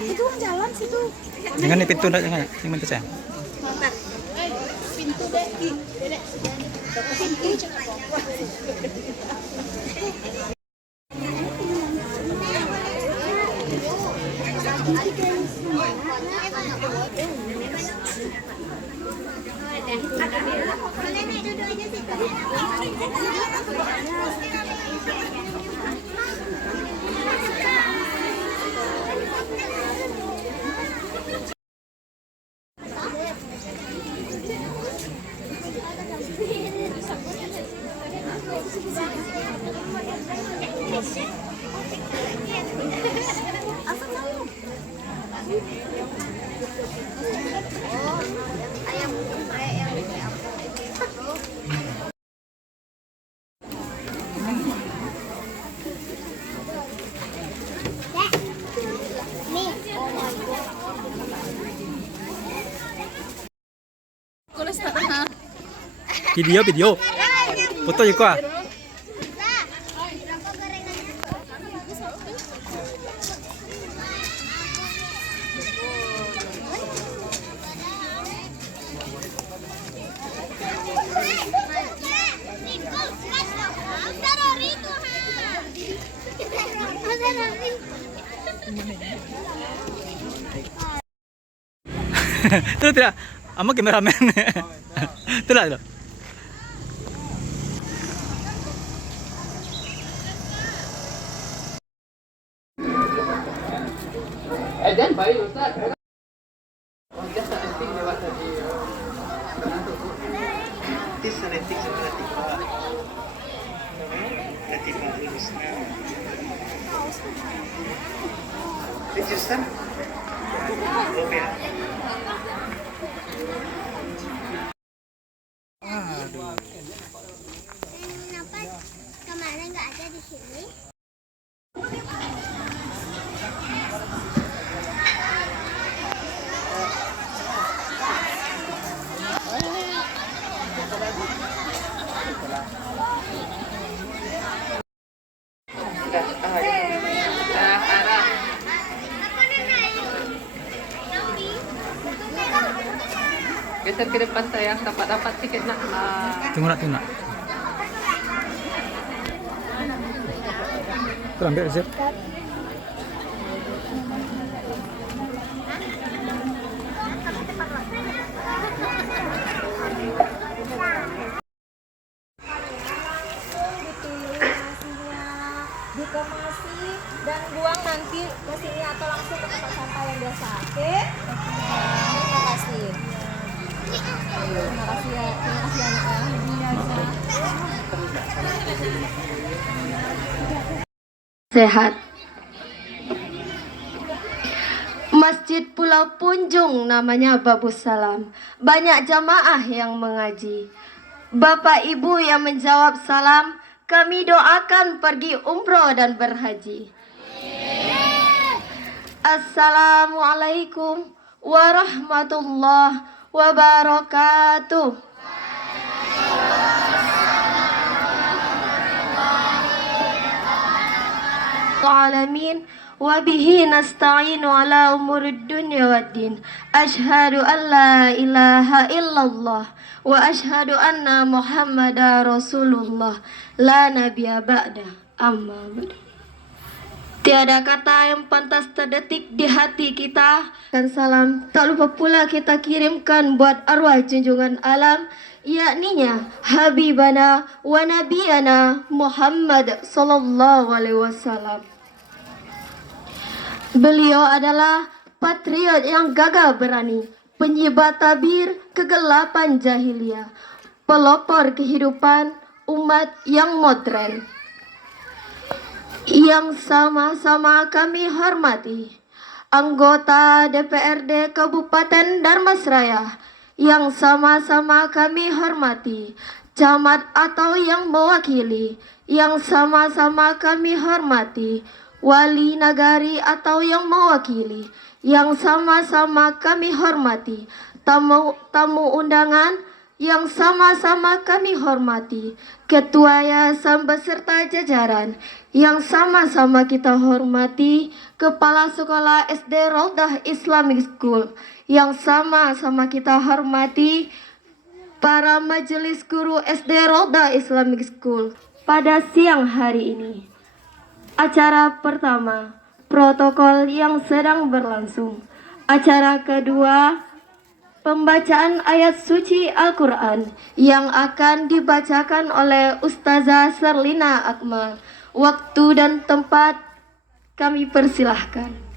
Itu jalan situ. Jangan nih pintu enggak jangan. Yang pintu saya. Pintu dek. Dedek. Pintu. Nenek duduk aja situ. Video. Foto juga. Itu tidak, ama kameramen. Tidak. Dan baik Ustaz. Biasa acting lewat tadi. Tiga sebelah tiga. Tiga lulusnya. Jurusan? Belum ya. Kenapa kemarin nggak ada di sini? Geser ke depan sayang, dapat tiket nak. Tunggu nak. Ambil Zir. Dikemasi dan buang nanti ke sini atau langsung ke tempat sampah yang biasa. Oke? Terima kasih. Terima kasih ya. Terima kasih anak ya. Sehat. Masjid Pulau Punjung namanya Babus Salam. Banyak jamaah yang mengaji. Bapak Ibu yang menjawab salam, kami doakan pergi umroh dan berhaji. Assalamualaikum warahmatullahi wabarakatuh. Alamin wa bihi nasta'inu ala umurid dunya waddin. Asyhadu an la ilaha illallah wa asyhadu anna Muhammadar Rasulullah la nabiyya ba'da. Amma ba'da. Tiada kata yang pantas terdetik di hati kita. Dan salam tak lupa pula kita kirimkan buat arwah junjungan alam, yakninya Habibana wa Nabiyana Muhammad sallallahu alaihi wasallam. Beliau adalah patriot yang gagah berani, penyebar tabir kegelapan jahiliyah, pelopor kehidupan umat yang modern. Yang sama-sama kami hormati anggota DPRD Kabupaten Dharmasraya, yang sama-sama kami hormati camat atau yang mewakili, yang sama-sama kami hormati wali nagari atau yang mewakili, yang sama-sama kami hormati tamu undangan, yang sama-sama kami hormati ketua yayasan beserta jajaran, yang sama-sama kita hormati kepala sekolah SD Raudah Islamic School, yang sama-sama kita hormati para majelis guru SD Raudah Islamic School. Pada siang hari ini, acara pertama protokol yang sedang berlangsung. Acara kedua pembacaan ayat suci Al-Quran yang akan dibacakan oleh Ustazah Serlina Akmal. Waktu dan tempat kami persilahkan.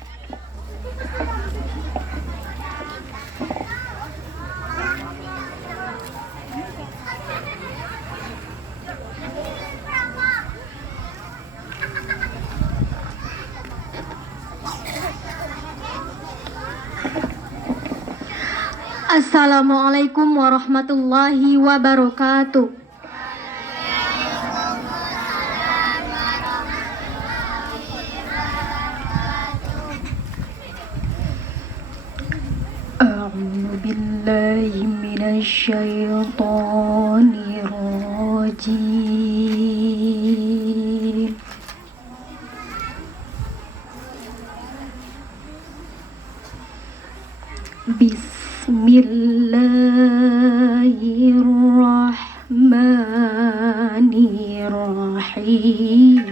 Assalamualaikum warahmatullahi wabarakatuh. A'udzu billahi minasy syaithanir rajim. Bismillahirrahmanirrahim.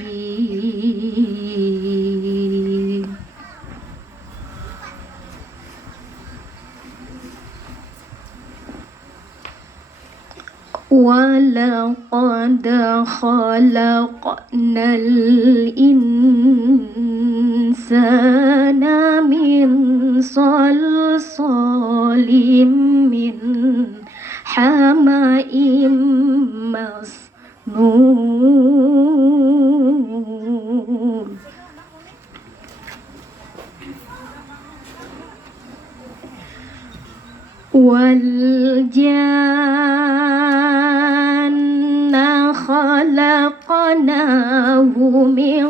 وَلَقَدْ خَلَقْنَا الْإِنسَانَ مِنْ صَلْصَالٍ مِنْ حَمَإٍ مَسْنُونٍ وَالْجَانَّ خَلَقْنَاهُ مِنْ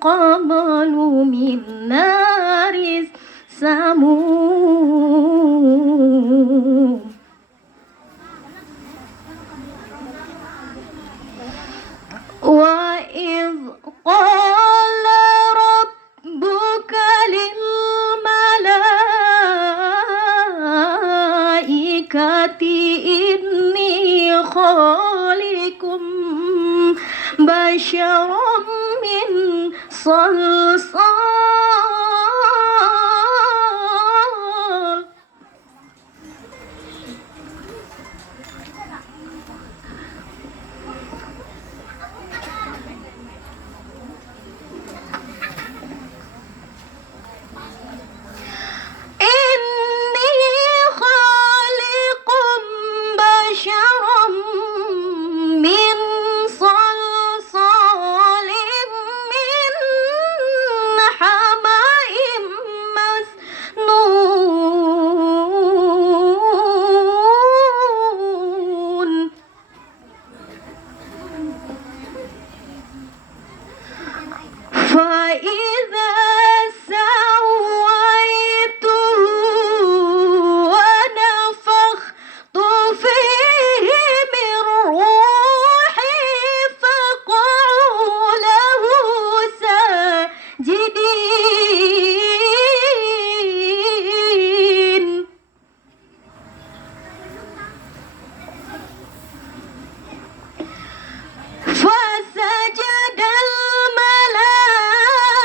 قَبْلُ مِنْ نَارِ السَّمُومِ وَإِذْ قَالَ رَبُّكَ لِلْمَلَائِكَةِ إِنِّي خَالِقٌ بَشَرًا مِنْ صَلْصَالٍ فَإِذَا سَوَّيْتُهُ وَنَفَخْتُ فِيهِ مِنْ رُوحِي فَقَعُوا لَهُ سَاجِدِينَ فَسَجَدَ الْمَلَائِكَةُ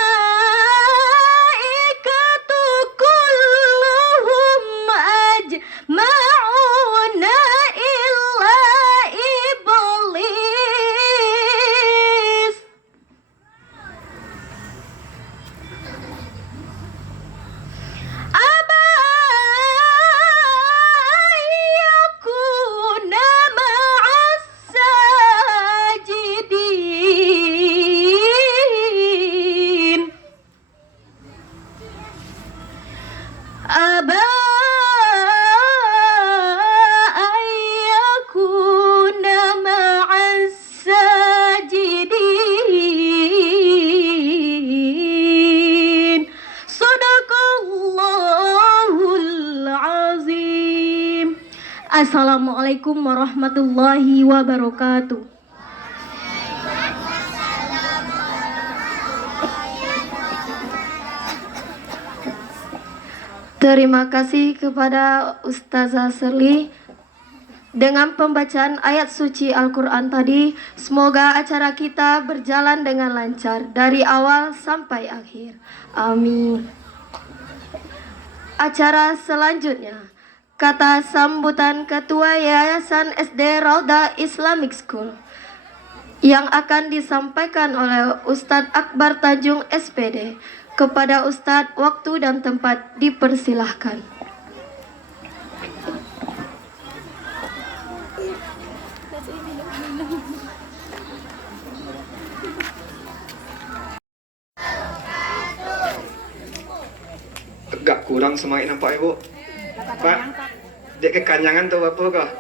aba an yakuna ma'as sajidin. Sadaqallahul azim. Assalamualaikum warahmatullahi wabarakatuh. Terima kasih kepada Ustazah Serli dengan pembacaan ayat suci Al-Quran tadi. Semoga acara kita berjalan dengan lancar dari awal sampai akhir. Amin. Acara selanjutnya, kata sambutan Ketua Yayasan SD Rauda Islamic School yang akan disampaikan oleh Ustadz Akbar Tanjung SPD. Kepada Ustadz, waktu dan tempat dipersilahkan. Agak kurang semangat nampak ibu. Pak, dek kekanyangan tuh apa kah?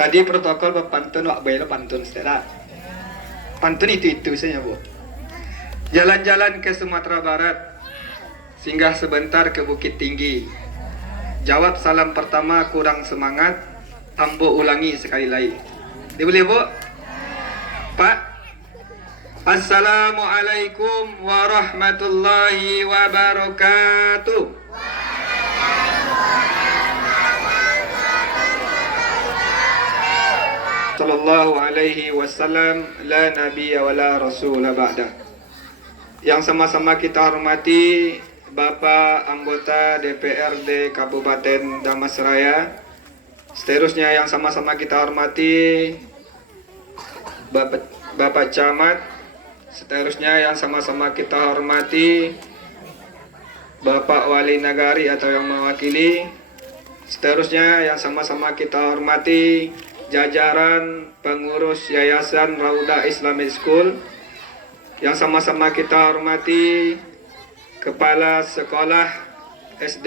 Tadi protokol pantun wak bayar pantun setelah. Pantun itu saja bu. Jalan-jalan ke Sumatera Barat, singgah sebentar ke Bukit Tinggi. Jawab salam pertama kurang semangat, ambo ulangi sekali lagi. Dia boleh bu? Pak, Assalamualaikum warahmatullahi wabarakatuh. Sallallahu alaihi wasallam, la nabiyya wa la rasula ba'da. Yang sama-sama kita hormati Bapak anggota DPRD Kabupaten Damastraya. Seterusnya yang sama-sama kita hormati Bapak Camat. Seterusnya yang sama-sama kita hormati Bapak Wali Nagari atau yang mewakili. Seterusnya yang sama-sama kita hormati jajaran pengurus Yayasan Rauda Islamic School. Yang sama-sama kita hormati Kepala Sekolah SD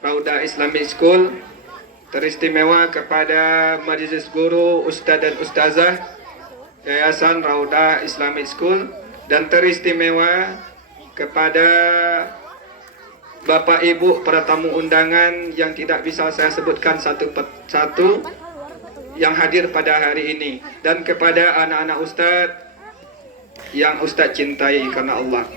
Rauda Islamic School. Teristimewa kepada Majelis Guru, Ustadz dan Ustazah Yayasan Rauda Islamic School. Dan teristimewa kepada Bapak Ibu para tamu undangan yang tidak bisa saya sebutkan satu persatu yang hadir pada hari ini. Dan kepada anak-anak Ustadz yang Ustaz cintai karena Allah.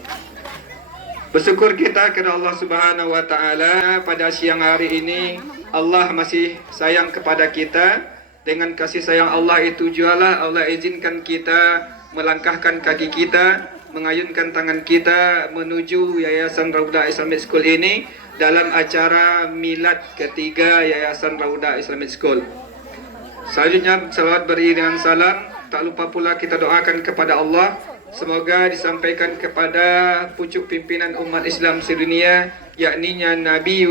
Bersyukur kita kepada Allah Subhanahu wa taala pada siang hari ini Allah masih sayang kepada kita. Dengan kasih sayang Allah itu jualah Allah izinkan kita melangkahkan kaki kita, mengayunkan tangan kita menuju Yayasan Rauda Islamic School ini dalam acara milad ketiga Yayasan Rauda Islamic School. Selanjutnya salawat beriringan salam, tak lupa pula kita doakan kepada Allah semoga disampaikan kepada pucuk pimpinan umat Islam sedunia, yakni Nabi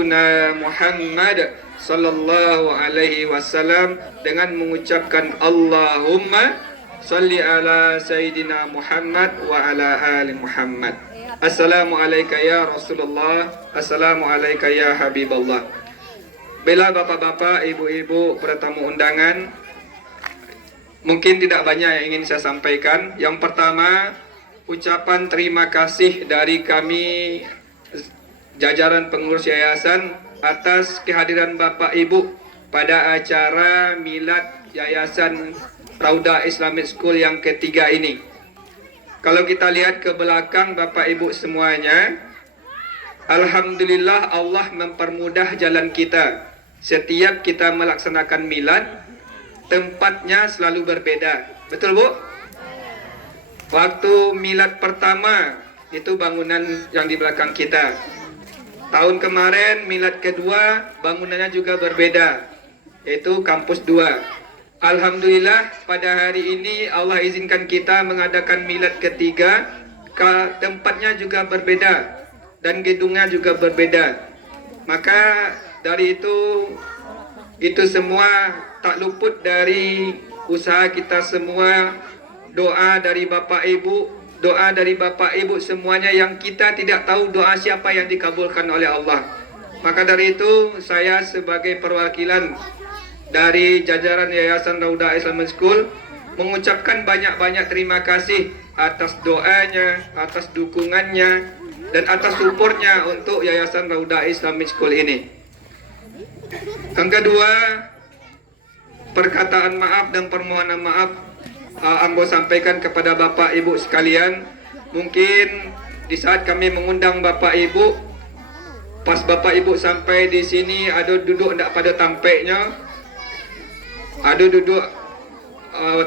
Muhammad sallallahu alaihi wasallam dengan mengucapkan Allahumma salli ala Sayyidina Muhammad wa ala ali Muhammad. Assalamualaikum ya Rasulullah, Assalamualaikum ya Habiballah. Bila bapak-bapak, ibu-ibu, para tamu undangan, mungkin tidak banyak yang ingin saya sampaikan. Yang pertama, ucapan terima kasih dari kami jajaran pengurus yayasan atas kehadiran Bapak Ibu pada acara milad Yayasan Rauda Islamic School yang ketiga ini. Kalau kita lihat ke belakang Bapak Ibu semuanya, alhamdulillah Allah mempermudah jalan kita. Setiap kita melaksanakan milad, tempatnya selalu berbeda. Betul Bu? Waktu milad pertama itu bangunan yang di belakang kita. Tahun kemarin milad kedua bangunannya juga berbeda, yaitu kampus 2. Alhamdulillah pada hari ini Allah izinkan kita mengadakan milad ketiga. Tempatnya juga berbeda dan gedungnya juga berbeda. Maka dari itu semua tak luput dari usaha kita semua, doa dari Bapak Ibu, doa dari Bapak Ibu semuanya yang kita tidak tahu doa siapa yang dikabulkan oleh Allah. Maka dari itu saya sebagai perwakilan dari jajaran Yayasan Rauda Islamic School mengucapkan banyak-banyak terima kasih atas doanya, atas dukungannya, dan atas supportnya untuk Yayasan Rauda Islamic School ini. Yang kedua, perkataan maaf dan permohonan maaf Ambo sampaikan kepada Bapak Ibu sekalian. Mungkin di saat kami mengundang Bapak Ibu, pas Bapak Ibu sampai di sini ada duduk tidak pada tampeknya, ada duduk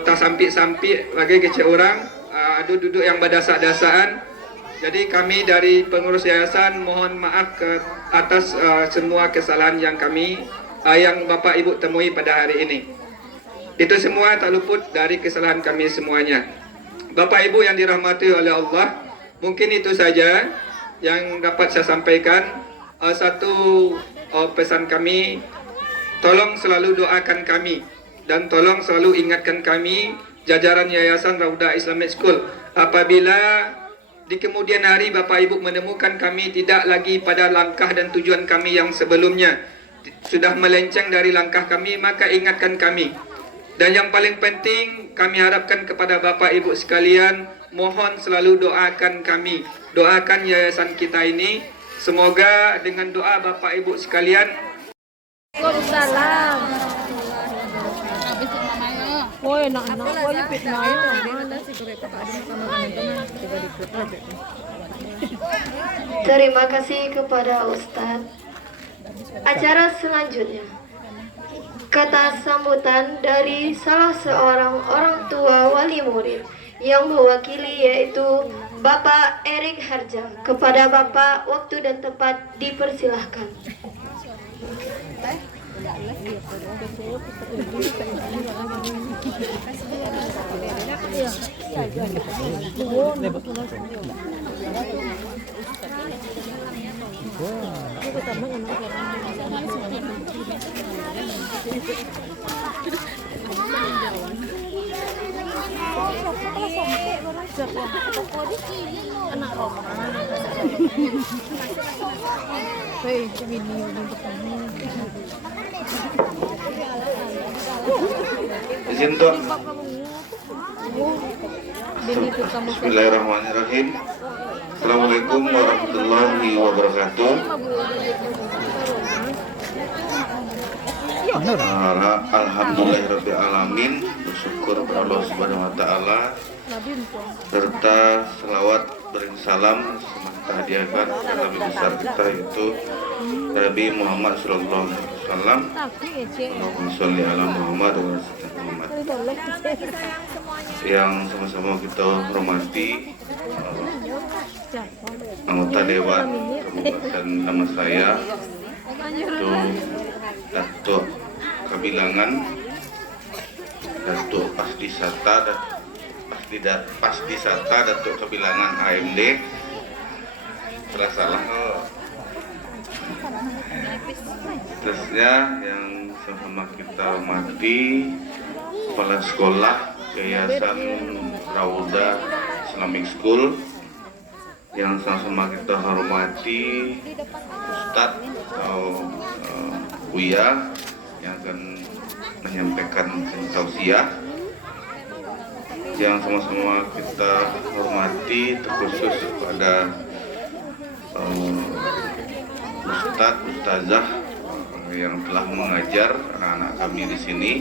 tak sampik-sampik lagi kecil orang, ada duduk yang berdasak-dasaan. Jadi kami dari pengurus yayasan mohon maaf atas semua kesalahan yang yang Bapak Ibu temui pada hari ini. Itu semua tak luput dari kesalahan kami semuanya. Bapak Ibu yang dirahmati oleh Allah, mungkin itu saja yang dapat saya sampaikan. Satu pesan kami, tolong selalu doakan kami dan tolong selalu ingatkan kami jajaran Yayasan Rauda Islamic School apabila di kemudian hari Bapak Ibu menemukan kami tidak lagi pada langkah dan tujuan kami yang sebelumnya, sudah melenceng dari langkah kami, maka ingatkan kami. Dan yang paling penting kami harapkan kepada Bapak Ibu sekalian, mohon selalu doakan kami, doakan yayasan kita ini. Semoga dengan doa Bapak Ibu sekalian. Waalaikumsalam. Woi, anak-anak, woi fitnah itu. Terima kasih kepada Ustadz. Acara selanjutnya, kata sambutan dari salah seorang orang tua wali murid yang mewakili yaitu Bapak Erik Harja. Kepada Bapak, waktu dan tempat dipersilahkan. Izin Tok. Bismillahirrahmanirrahim. Assalamualaikum warahmatullahi wabarakatuh. Alhamdulillahirabbil alamin. Bersyukur kepada Allah Subhanahu wa taala serta selawat beriring salam kita hadiahkan kepada Nabi besar kita yaitu Nabi Muhammad sallallahu alaihi wasallam. Allahumma sholli ala Muhammad wa Muhammad. Yang sama-sama kita hormati anggota Dewan Kabupaten Damansraya itu Datuk Kabilangan, Datuk Pasdisata Datuk Kabilangan AMD. Salah terusnya yang sama kita hormati kepala sekolah Yayasan Rauda Islamic School, yang sama-sama kita hormati Ustadz atau Buya yang akan menyampaikan tausiah, yang sama-sama kita hormati terkhusus kepada Ustadz, Ustazah yang telah mengajar anak-anak kami di sini,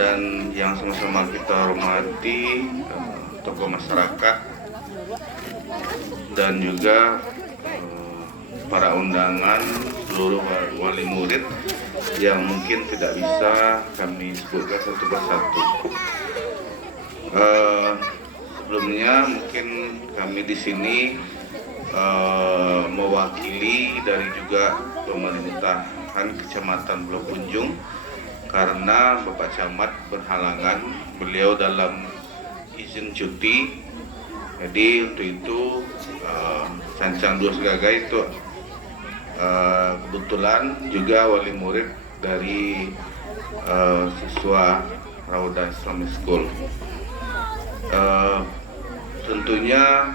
dan yang sama-sama kita hormati tokoh masyarakat dan juga para undangan seluruh wali murid yang mungkin tidak bisa kami sebutkan satu persatu. Sebelumnya mungkin kami di sini mewakili dari juga pemerintahan Kecamatan Pulau Punjung karena Bapak Camat berhalangan, beliau dalam izin cuti. Jadi untuk itu Cancang Dua Segagai itu kebetulan juga wali murid dari siswa Rauda Islamic School. tentunya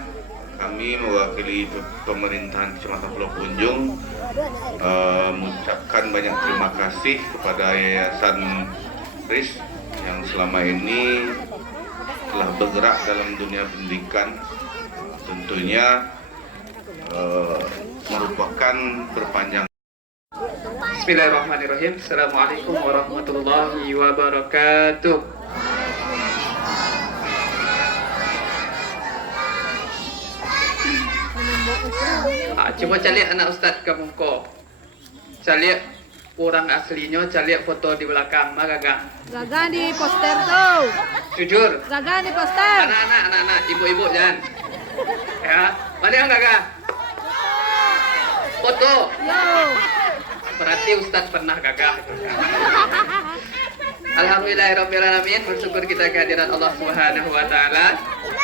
kami mewakili pemerintahan Kecamatan Pulau Punjung mengucapkan banyak terima kasih kepada Yayasan RIS yang selama ini telah bergerak dalam dunia pendidikan. Tentunya merupakan perpanjangan. Bismillahirrahmanirrahim. Assalamualaikum warahmatullahi wabarakatuh. Coba cari anak Ustaz ke muka. Cari orang aslinya, cari foto di belakang. Gagang. Gagang di poster tuh. Jujur. Gagang di poster. Anak-anak, ibu-ibu jangan. Ya, mana yang gagang? Foto. Yo. Berarti Ustaz pernah gagah. Alhamdulillahirrahmanirrahim. Bersyukur kita kehadiran Allah Subhanahu wa Ta'ala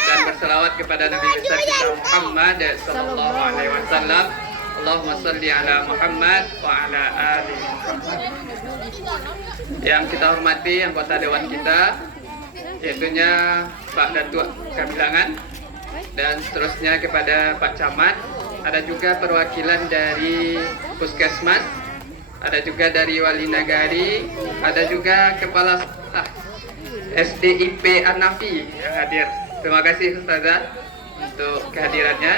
dan berselawat kepada Nabi besar kita Muhammad sallallahu alaihi wasallam. Allahumma salli ala Muhammad wa ala ali Muhammad. Yang kita hormati anggota dewan kita, yaitunya Pak Datuk Kamilangan, dan seterusnya kepada Pak Camat. Ada juga perwakilan dari Puskesmas, ada juga dari Wali Nagari, ada juga Kepala SDIP An-Nafi yang hadir. Terima kasih Ustazah untuk kehadirannya.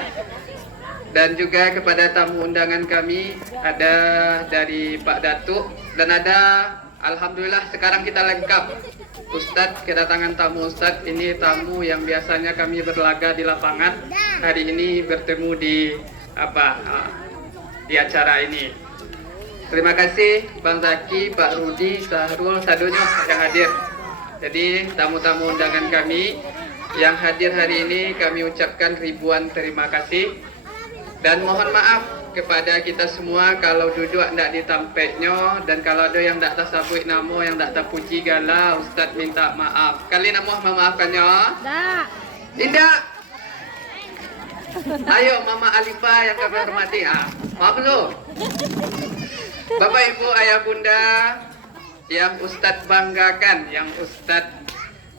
Dan juga kepada tamu undangan kami, ada dari Pak Datuk, dan ada alhamdulillah sekarang kita lengkap. Ustadz, kedatangan tamu Ustadz ini tamu yang biasanya kami berlaga di lapangan, hari ini bertemu di di acara ini. Terima kasih Bang Zaki, Pak Rudi, Sahrul, Sadonyo yang hadir. Jadi tamu-tamu undangan kami yang hadir hari ini kami ucapkan ribuan terima kasih. Dan mohon maaf kepada kita semua kalau duduk tidak ditampeknya, dan kalau ada yang tak tersabut nama, yang tak terpuji gala, Ustaz minta maaf. Kali nak memaafkannya? Tak. Tidak. Ayo Mama Alifah yang kami hormati. Maaf dulu. Bapak Ibu Ayah Bunda yang Ustaz banggakan, yang Ustaz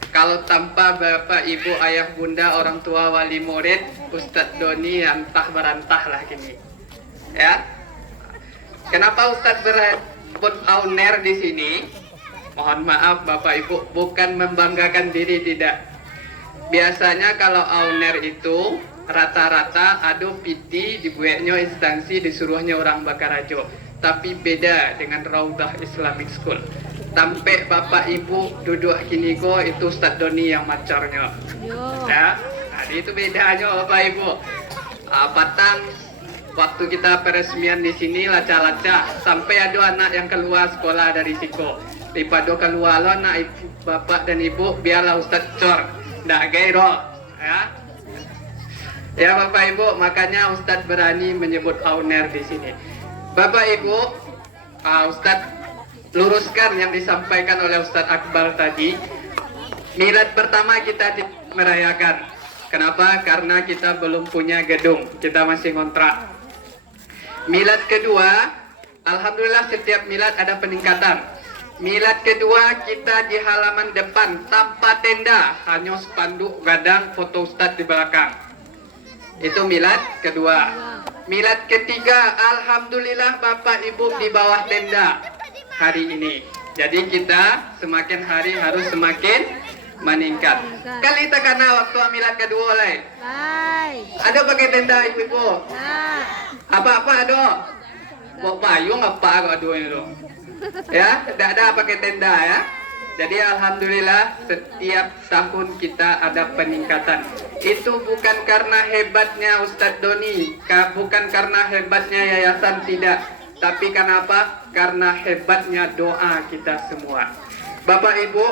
kalau tanpa Bapak Ibu Ayah Bunda orang tua wali murid, Ustaz Doni antah berantah lah gini. Ya. Kenapa Ustaz berebut auner di sini? Mohon maaf Bapak Ibu, bukan membanggakan diri, tidak. Biasanya kalau auner itu rata-rata ada PT dibuatnya instansi disuruhnya orang Bakarajo. Tapi beda dengan Raudah Islamic School. Sampai Bapak Ibu duduk kini go itu Ustaz Doni yang macarnya. Ya, jadi itu bedanya Bapak Ibu. Batang waktu kita peresmian di sini laca-laca sampai ada anak yang keluar sekolah dari Siko. Daripada keluar lo anak ibu, bapak dan ibu biarlah Ustaz cor, ndak gairo. Ya. Ya Bapak Ibu, makanya Ustaz berani menyebut auner di sini. Bapak Ibu, Ustaz luruskan yang disampaikan oleh Ustaz Akbar tadi. Milad pertama kita merayakan. Kenapa? Karena kita belum punya gedung, kita masih ngontrak. Milad kedua, alhamdulillah setiap milad ada peningkatan. Milad kedua kita di halaman depan tanpa tenda, hanya spanduk gadang foto Ustaz di belakang. Itu milad kedua. Milad ketiga, alhamdulillah Bapak Ibu di bawah tenda hari ini. Jadi kita semakin hari harus semakin meningkat. Kali kita karena waktu milad kedua lain. Ada pakai tenda ibu-ibu? Apa-apa ada? Bawa payung apa kok ada itu? Ya, tidak ada pakai tenda ya. Jadi alhamdulillah setiap tahun kita ada peningkatan. Itu bukan karena hebatnya Ustadz Doni, bukan karena hebatnya yayasan, tidak. Tapi kenapa? Karena hebatnya doa kita semua. Bapak Ibu,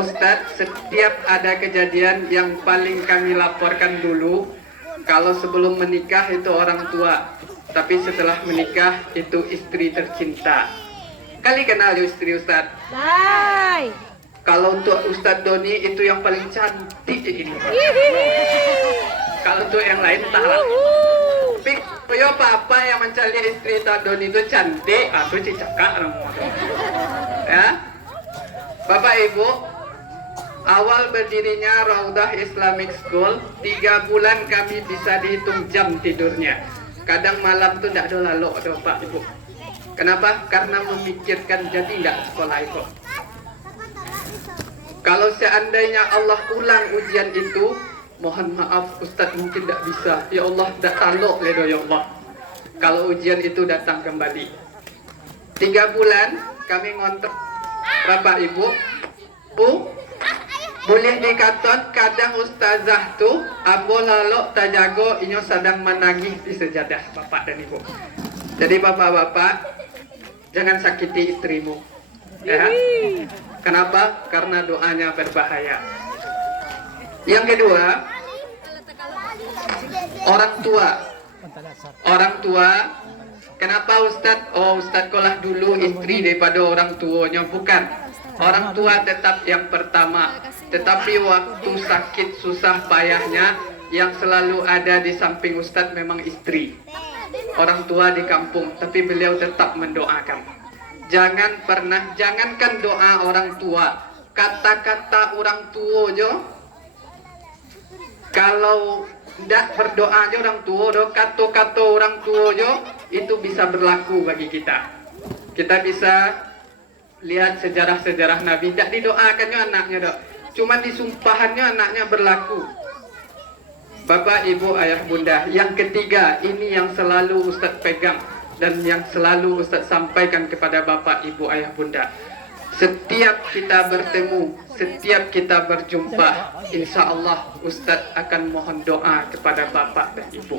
Ustadz setiap ada kejadian yang paling kami laporkan dulu, kalau sebelum menikah itu orang tua, tapi setelah menikah itu istri tercinta. Kali kenal istri Ustadz? Bye. Kalau untuk Ustadz Doni itu yang paling cantik ini. Kalau untuk yang lain entahlah. Tapi apa yang mencari istri Ustadz Doni itu cantik, atau cicakak namanya. Ya, Bapak Ibu, awal berdirinya Raudah Islamic School, 3 bulan kami bisa dihitung jam tidurnya. Kadang malam tuh tidak ada lalu ada Pak Ibu. Kenapa? Karena memikirkan jadi tidak sekolah itu. Kalau seandainya Allah ulang ujian itu, mohon maaf Ustaz mungkin tidak bisa. Ya Allah, tidak taluk ledo ya Allah. Kalau ujian itu datang kembali. 3 bulan kami ngontrak Bapak Ibu. Boleh dikatakan kadang ustazah tu abo lalu tajago inyo sedang menagih di sejadah Bapak dan Ibu. Jadi bapak-bapak jangan sakiti istrimu. Ya. Kenapa? Karena doanya berbahaya. Yang kedua, orang tua. Orang tua, kenapa Ustadz? Oh Ustadz kolah dulu istri daripada orang tuanya. Bukan. Orang tua tetap yang pertama. Tetapi waktu sakit susah payahnya, yang selalu ada di samping Ustadz memang istri. Orang tua di kampung, tapi beliau tetap mendoakan. Jangankan doa orang tua, kata-kata orang tua jo. Kalau tidak berdoa jo orang tua, kata-kata orang tua jo itu bisa berlaku bagi kita. Kita bisa lihat sejarah-sejarah Nabi, tidak didoakannya anaknya dok, cuma disumpahannya anaknya berlaku. Bapak, Ibu, Ayah, Bunda. Yang ketiga, ini yang selalu Ustadz pegang dan yang selalu Ustadz sampaikan kepada Bapak, Ibu, Ayah, Bunda. Setiap kita bertemu, setiap kita berjumpa, insya Allah Ustadz akan mohon doa kepada Bapak dan Ibu.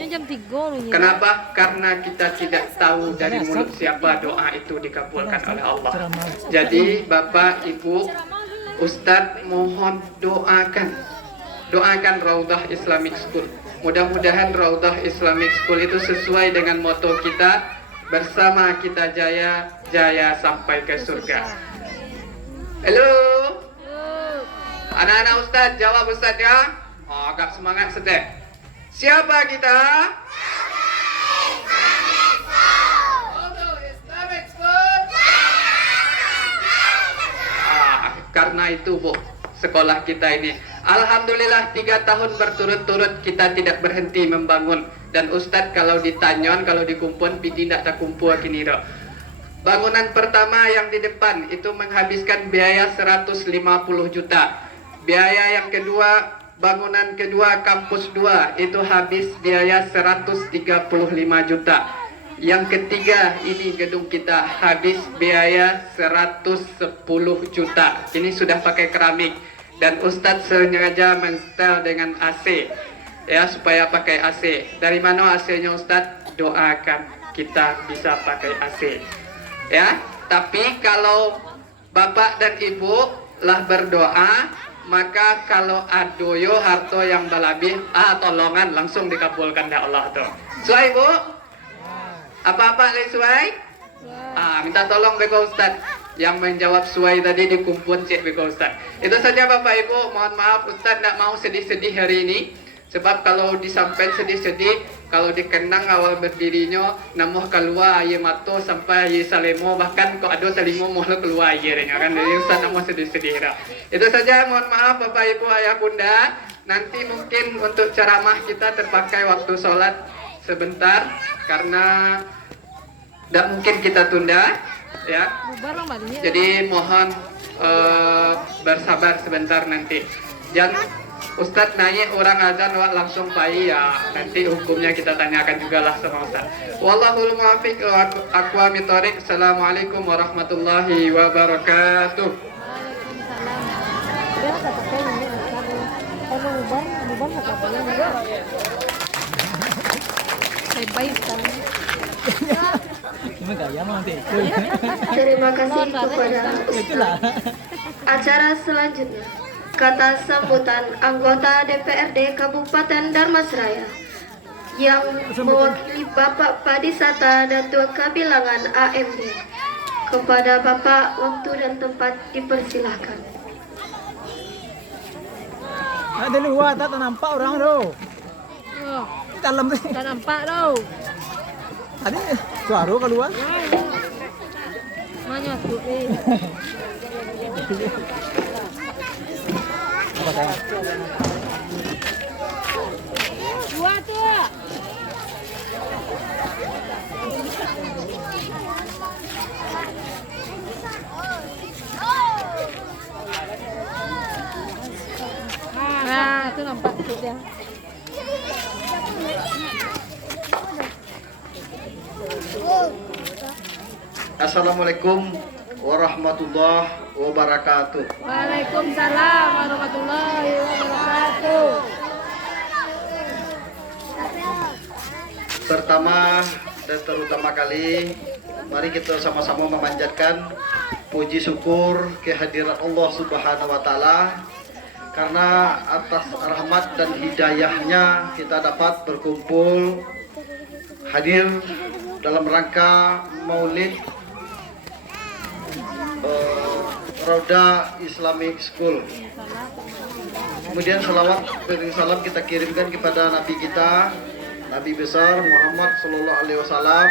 Kenapa? Karena kita tidak tahu dari mulut siapa doa itu dikabulkan oleh Allah. Jadi Bapak, Ibu, Ustadz mohon doakan Raudah Islamic School. Mudah-mudahan Raudah Islamic School itu sesuai dengan moto kita, bersama kita jaya, jaya sampai ke surga. Halo. Anak-anak Ustadz, jawab Ustadz ya. Oh, agak semangat sedek. Siapa kita? Karena itu Bu, sekolah kita ini alhamdulillah 3 tahun berturut-turut kita tidak berhenti membangun. Dan Ustadz kalau ditanyon, kalau dikumpul, pidi tidak tak kumpul kini dok. Bangunan pertama yang di depan itu menghabiskan biaya 150 juta. Biaya yang kedua, bangunan kedua kampus 2 itu habis biaya 135 juta. Yang ketiga, ini gedung kita habis biaya 110 juta. Ini sudah pakai keramik. Dan Ustadz sengaja menstel dengan AC ya, supaya pakai AC. Dari mana AC-nya Ustadz? Doakan kita bisa pakai AC ya. Tapi kalau Bapak dan Ibu lah berdoa, maka kalau adoyo harto yang balabih tolongan langsung dikabulkan ya Allah tuh. Suai Bu? Apa-apa lagi suai? Minta tolong beko Ustadz. Yang menjawab suai tadi dikumpul cek beko Ustadz. Itu saja Bapak Ibu. Mohon maaf Ustadz tidak mau sedih-sedih hari ini. Sebab kalau disampaikan sedih-sedih, kalau dikenang awal berdirinya, namuh keluar aye mato sampai aye salemo, bahkan kok ada salimo mau keluar aye kan. Jadi Ustaz namuh sedih-sedih dah. Itu saja, mohon maaf Bapak Ibu Ayah Bunda. Nanti mungkin untuk ceramah kita terpakai waktu sholat sebentar karena tidak mungkin kita tunda ya. Jadi mohon bersabar sebentar nanti. Jangan Ustadz nanya orang azan langsung pai ya, nanti hukumnya kita tanyakan juga lah sama Ustadz. Wallahul muwaffiq wa aqwamit thoriq. Assalamualaikum warahmatullahi wabarakatuh. Terima kasih kepada Ustaz. Acara selanjutnya, kata sambutan anggota DPRD Kabupaten Dharmasraya yang mewakili Bapak Padisata dan Tua Kabilangan AMD. Kepada Bapak, waktu dan tempat dipersilahkan. Ada luar tak nampak orang tu. Dalam tu. Tak nampak tau. Ada suara keluar. Mana tu apa sayang? Dua tuh. Nah, itu nampak tuh ya. Assalamualaikum warahmatullahi wabarakatuh. Waalaikumsalam warahmatullahi wabarakatuh. Pertama dan terutama kali, mari kita sama-sama memanjatkan puji syukur kehadiran Allah Subhanahu wa taala, karena atas rahmat dan hidayahnya kita dapat berkumpul hadir dalam rangka Maulid Rauda Islamic School. Kemudian salawat dan salam kita kirimkan kepada Nabi kita, Nabi besar Muhammad Sallallahu Alaihi Wasallam,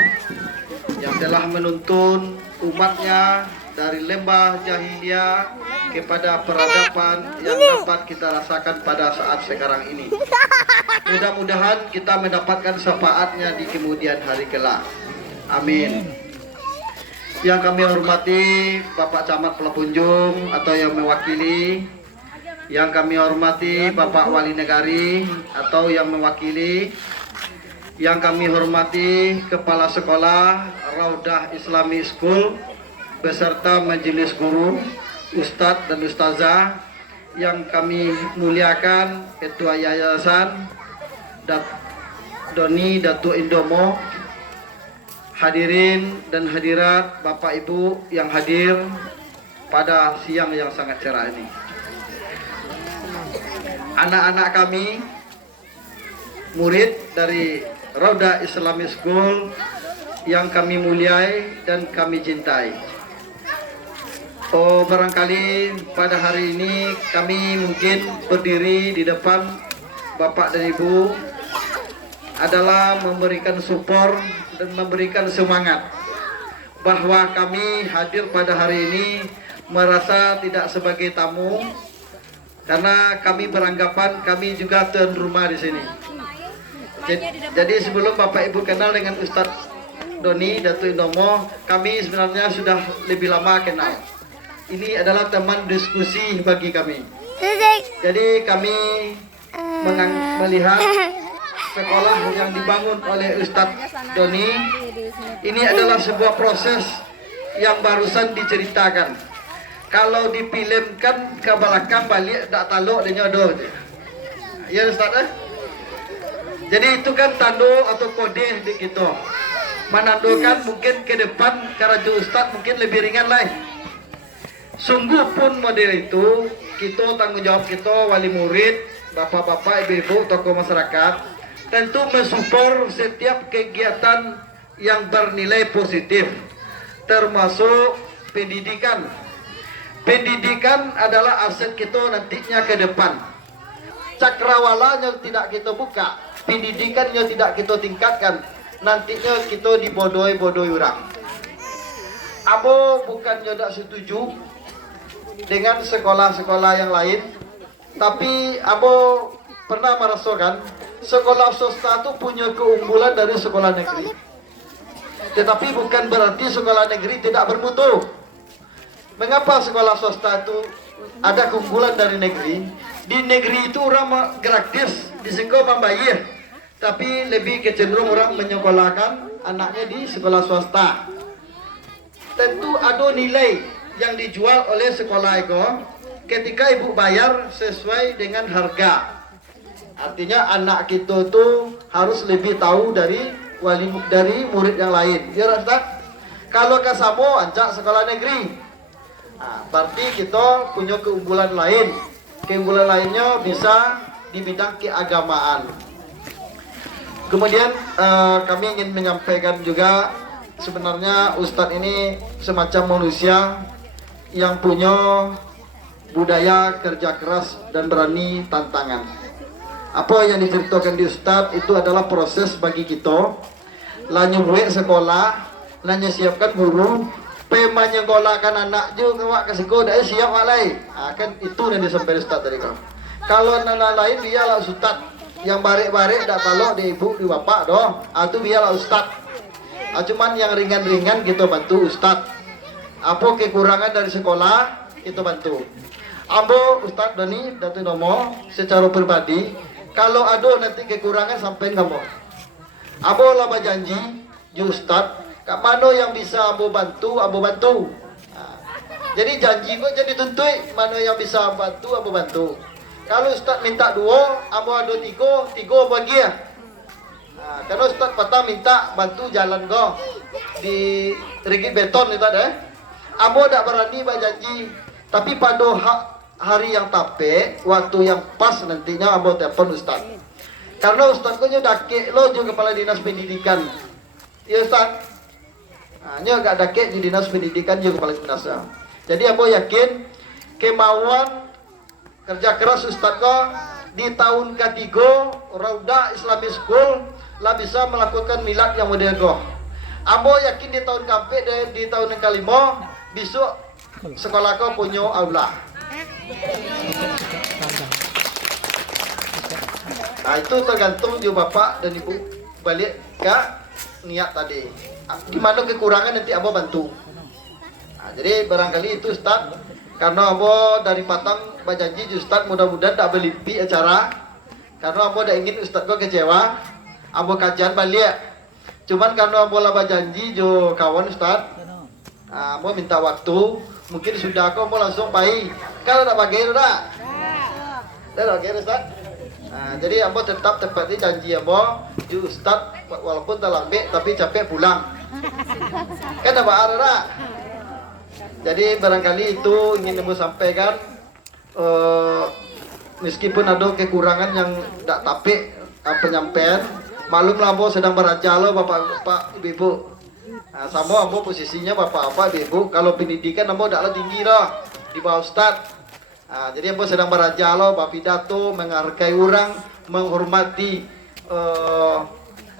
yang telah menuntun umatnya dari lembah jahiliyah kepada peradaban yang dapat kita rasakan pada saat sekarang ini. Mudah-mudahan kita mendapatkan syafaatnya di kemudian hari kelak. Amin. Yang kami hormati Bapak Camat Pelapunjung atau yang mewakili, yang kami hormati Bapak Wali Negari atau yang mewakili, yang kami hormati Kepala Sekolah Raudah Islamic School beserta majelis guru, Ustadz dan Ustazah, yang kami muliakan Ketua Yayasan Doni Datu Indomo, hadirin dan hadirat Bapak Ibu yang hadir pada siang yang sangat cerah ini. Anak-anak kami, murid dari Raudah Islamic School yang kami muliai dan kami cintai. Oh, barangkali pada hari ini kami mungkin berdiri di depan Bapak dan Ibu adalah memberikan support dan memberikan semangat bahwa kami hadir pada hari ini merasa tidak sebagai tamu, karena kami beranggapan kami juga tuan rumah di sini. Jadi sebelum Bapak Ibu kenal dengan Ustadz Doni Datu Indomo, kami sebenarnya sudah lebih lama kenal. Ini adalah teman diskusi bagi kami. Jadi kami melihat sekolah yang dibangun oleh Ustadz Doni ini adalah sebuah proses yang barusan diceritakan. Kalau difilmkan ke belakang balik tak taluk dan nyodoh. Ya Ustadz Jadi itu kan tando atau kode di kita. Menandakan mungkin ke depan karaju Ustadz mungkin lebih ringan lah. Sungguh pun model itu kita tanggung jawab kita wali murid, bapak-bapak, ibu-ibu, tokoh masyarakat tentu mensupport setiap kegiatan yang bernilai positif, termasuk pendidikan. Pendidikan adalah aset kita nantinya ke depan. Cakrawalanya tidak kita buka, pendidikannya tidak kita tingkatkan, nantinya kita dibodohi-bodohi orang. Abo bukannya tidak setuju dengan sekolah-sekolah yang lain, tapi Abo pernah merasakan sekolah swasta itu punya keunggulan dari sekolah negeri. Tetapi bukan berarti sekolah negeri tidak bermutu. Mengapa sekolah swasta itu ada keunggulan dari negeri? Di negeri itu orang gratis, di sekolah membayar, tapi lebih kecenderung orang menyekolahkan anaknya di sekolah swasta. Tentu ada nilai yang dijual oleh sekolah itu ketika ibu bayar sesuai dengan harga. Artinya anak kita tuh harus lebih tahu dari murid yang lain. Ya Ustaz? Kalau kasamo ancak sekolah negeri, nah, berarti kita punya keunggulan lain. Keunggulan lainnya bisa di bidang keagamaan. Kemudian kami ingin menyampaikan juga, sebenarnya Ustadz ini semacam manusia yang punya budaya kerja keras dan berani tantangan. Apa yang diceritakan di Ustadz itu adalah proses bagi kita. Lanyu buat sekolah, lanyu siapkan guru, menyekolahkan anak juga kasih kau dah siap alai. Kan itu yang disampaikan Ustadz tadi kau. Kalau nana lain biarlah ustad. Yang barik-barik tak talok di ibu di bapak doh. Itu biarlah ustad. Cuman yang ringan-ringan kita bantu ustad. Apa kekurangan dari sekolah kita bantu. Ambo Ustadz Dani Datu Nomo secara pribadi kalau ada nanti kekurangan sampai kamu. Ambo lama janji ju Ustadz kak mana yang bisa ambo bantu jadi janji kok jadi tuntui mana yang bisa bantu ambo bantu. Kalau Ustadz minta 2 ambo ada 3 bagi ya. Karena Ustadz patah minta bantu jalan kok di rigid beton itu ada. Ambo tak berani janji. Tapi pada hari yang tape, waktu yang pas nantinya ambo telepon Ustaz. Karena Ustaz ko dake lo juga kepala dinas pendidikan. Iya Ustaz. Nyo gak dake di dinas pendidikan juga kepala dinas. Jadi ambo yakin kemauan kerja keras Ustaz ko di tahun ketiga Rauda Islamic School lah bisa melakukan milad yang modern. Ambo yakin di tahun kampe di tahun yang kelima besok sekolah kau punya aula. Nah itu tergantung juga bapak dan ibu balik ke niat tadi. Gimana kekurangan nanti ambo bantu. Jadi barangkali itu Ustaz. Karena ambo dari Patang berjanji Ustaz mudah-mudahan tak berlimpi acara. Karena ambo dah ingin Ustaz kau kecewa. Ambo kajian balik. Cuman karena ambo lah berjanji jo kawan Ustaz. Ambo minta waktu. Mungkin sudah kau mau langsung bayi. Kalau tak bagi dah. Dah bagi Ustaz. Jadi ambo tetap tepati janji ambo. Ju Ustaz walaupun tak lambat tapi capek pulang. Kan apa ada. Jadi barangkali itu ingin ambo sampaikan. Meskipun ada kekurangan yang tak tapi penyampaian. Malumlah ambo sedang beraja lo bapak ibu. Sama ambo posisinya bapak ibu. Kalau pendidikan ambo daklah tinggi dah di bawah Ustaz. Jadi ambo sedang beraja lo bapak pidato menghargai orang, menghormati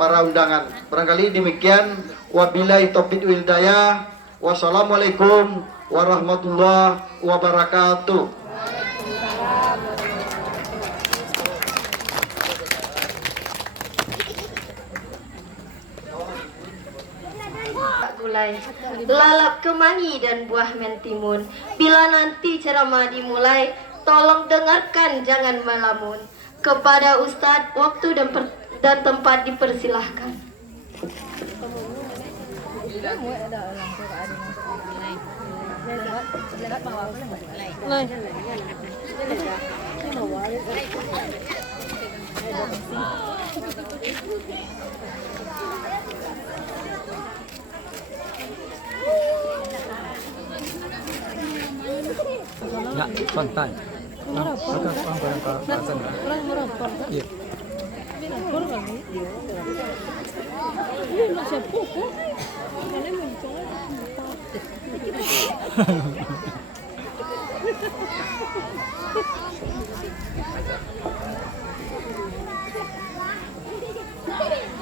para undangan. Barangkali demikian. Wabillahi taufiq wal hidayah. Wassalamualaikum warahmatullahi wabarakatuh. Gulai, lalap kemani dan buah mentimun. Bila nanti ceramah dimulai, tolong dengarkan jangan melamun. Kepada Ustadz waktu dan tempat dipersilahkan. Ya, spontan. Iya.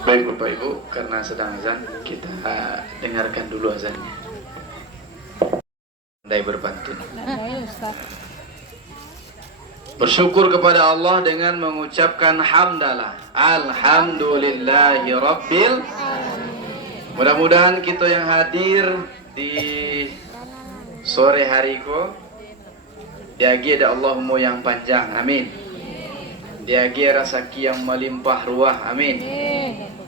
Baik Bapak Ibu, karena sedang azan, kita dengarkan dulu azannya. Andai berpantun. Bersyukur kepada Allah dengan mengucapkan hamdalah. Alhamdulillahi Rabbil. Mudah-mudahan kita yang hadir di sore hari ko diagi ada Allahumma yang panjang, amin. Diagi rezeki yang melimpah ruah, amin.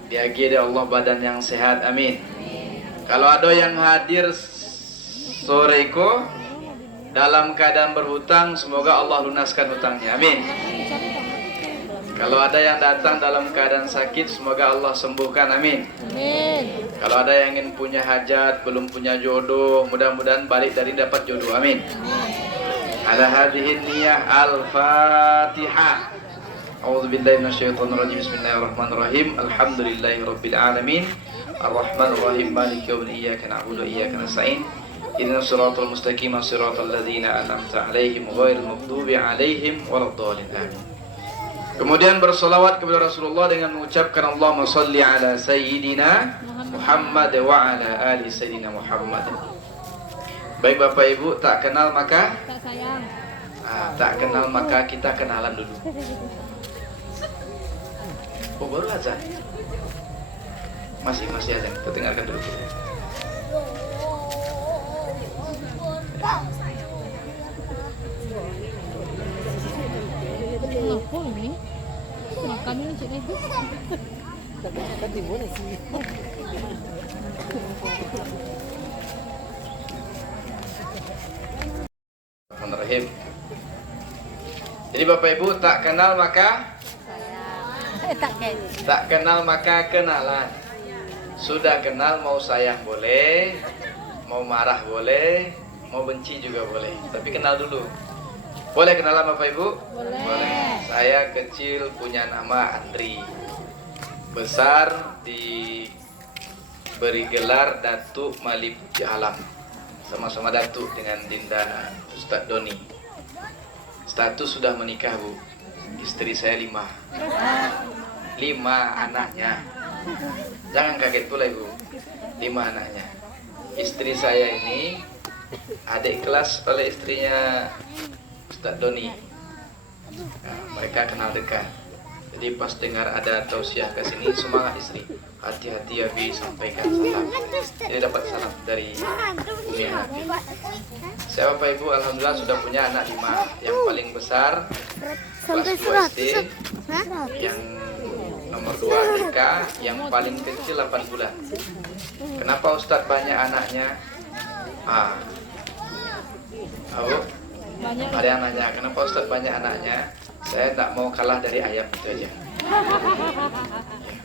Diagi ada Allah badan yang sehat, amin. Kalau ada yang hadir sore ko dalam keadaan berhutang, semoga Allah lunaskan hutangnya, amin. Kalau ada yang datang dalam keadaan sakit, semoga Allah sembuhkan, amin. Kalau ada yang ingin punya hajat, belum punya jodoh, mudah-mudahan balik dari dapat jodoh, amin. Ala hadhihi niyah al-Fatihah. A'udzubillahi minasyaitonirrajim. Bismillahirrahmanirrahim. Alhamdulillahirabbil alamin. Arrahmanirrahim. Maliki yaumiddin. Iyyaka na'budu wa iyyaka nasta'in. Ihdinas siratal mustaqim, siratal ladzina an'amta 'alaihim ghairil maghdubi 'alaihim waladdallin. Amin. Kemudian bersolawat kepada Rasulullah dengan mengucapkan Allahumma sholli ala sayyidina Muhammad wa ala ali sayyidina Muhammad. Baik Bapak Ibu, tak kenal maka tak sayang. Tak kenal maka kita kenalan dulu. Oh, baru azan. Masih azan. Kita dengarkan dulu. Makan ini cik itu. Bismillahirrahmanirrahim. Jadi Bapak Ibu, tak kenal maka tak kenal maka kenalan. Sudah kenal mau sayang boleh, mau marah boleh, mau benci juga boleh. Tapi kenal dulu. Boleh kenalan Bapak Ibu? Boleh. Saya kecil punya nama Andri. Besar diberi gelar Datuk Mali Puji Alam. Sama-sama Datuk dengan Dinda Ustadz Doni. Status sudah menikah, Bu. Istri saya 5 anaknya. Jangan kaget pula, Ibu. 5 anaknya. Istri saya ini adik kelas oleh istrinya Ustadz Doni. Nah, mereka kenal dekat. Jadi pas dengar ada tausiah ke sini, semangat istri. Hati-hati ya Bi, sampaikan salam. Jadi dapat salam dari Umi Hanafi. Saya Bapak Ibu alhamdulillah sudah punya anak 5. Yang paling besar kelas 2 SD, yang nomor 2 TK, yang paling kecil 8 bulan. Kenapa Ustadz banyak anaknya? Ada yang nanya, kenapa Ustadz banyak anaknya? Saya tak mau kalah dari ayam itu aja.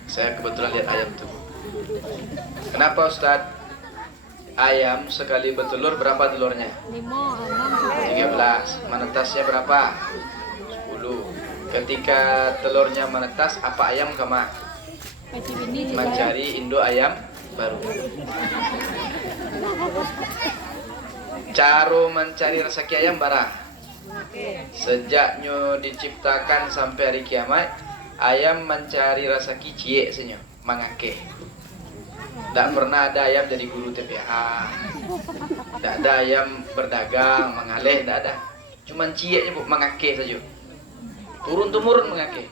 Saya kebetulan lihat ayam tuh. Kenapa Ustadz? Ayam sekali bertelur berapa telurnya? 13. Menetasnya berapa? 10. Ketika telurnya menetas, apa ayam kama? Mencari induk ayam baru. Cara mencari rezeki ayam bara. Sejaknya diciptakan sampai hari kiamat, ayam mencari rezeki ciek senyum, mangake. Tak pernah ada ayam jadi guru TPA. Tak ada ayam berdagang, mengalih, tak ada. Cuman cieknya Bu, mangake saja. Turun temurun mangake.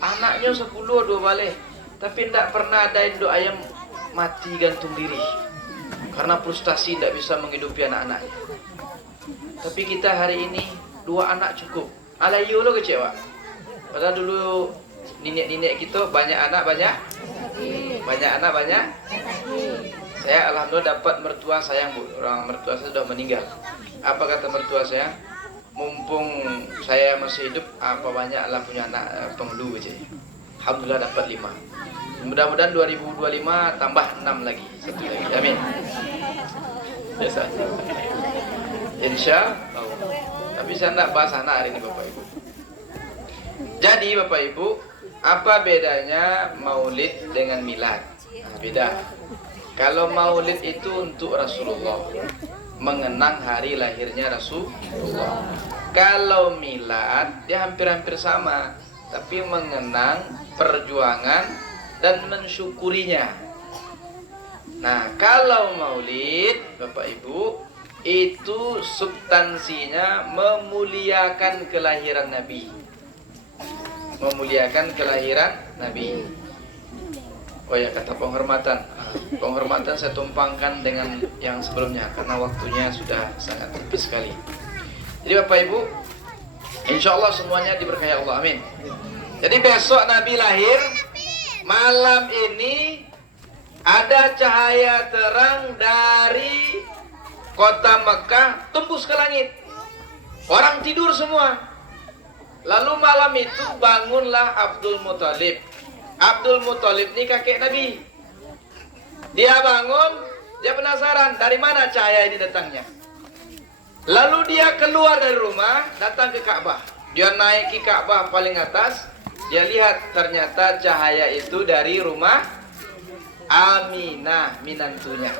Anaknya 10 2 balik, tapi tak pernah ada induk ayam mati gantung diri. Karena frustasi tidak bisa menghidupi anak-anaknya. Tapi kita hari ini 2 anak cukup. Alayu lo kecewa. Padahal dulu nenek-nenek kita banyak anak banyak. Saya alhamdulillah dapat mertua sayang Bu. Orang mertua saya sudah meninggal. Apa kata mertua saya? Mumpung saya masih hidup, apa banyaklah punya anak penghulu aja. Alhamdulillah dapat 5. Mudah-mudahan 2025 tambah 6 lagi. 1 lagi. Amin. Biasa. Insya Allah. Tapi saya tidak bahas anak hari ini Bapak Ibu. Jadi Bapak Ibu, apa bedanya maulid dengan milad? Nah, beda. Kalau maulid itu untuk Rasulullah, mengenang hari lahirnya Rasulullah. Kalau milad, dia hampir-hampir sama, tapi mengenang perjuangan dan mensyukurinya. Nah, kalau maulid Bapak Ibu, itu substansinya memuliakan kelahiran Nabi. Memuliakan kelahiran Nabi. Oh ya, kata penghormatan. Penghormatan saya tumpangkan dengan yang sebelumnya karena waktunya sudah sangat tipis sekali. Jadi Bapak Ibu, insya Allah semuanya diberkahi Allah. Amin. Jadi besok Nabi lahir, malam ini ada cahaya terang dari kota Mekah tembus ke langit. Orang tidur semua. Lalu malam itu bangunlah Abdul Muthalib. Abdul Muthalib ini kakek Nabi. Dia bangun, dia penasaran dari mana cahaya ini datangnya. Lalu dia keluar dari rumah, datang ke Ka'bah. Dia naiki Ka'bah paling atas. Dia lihat ternyata cahaya itu dari rumah Aminah, minantunya.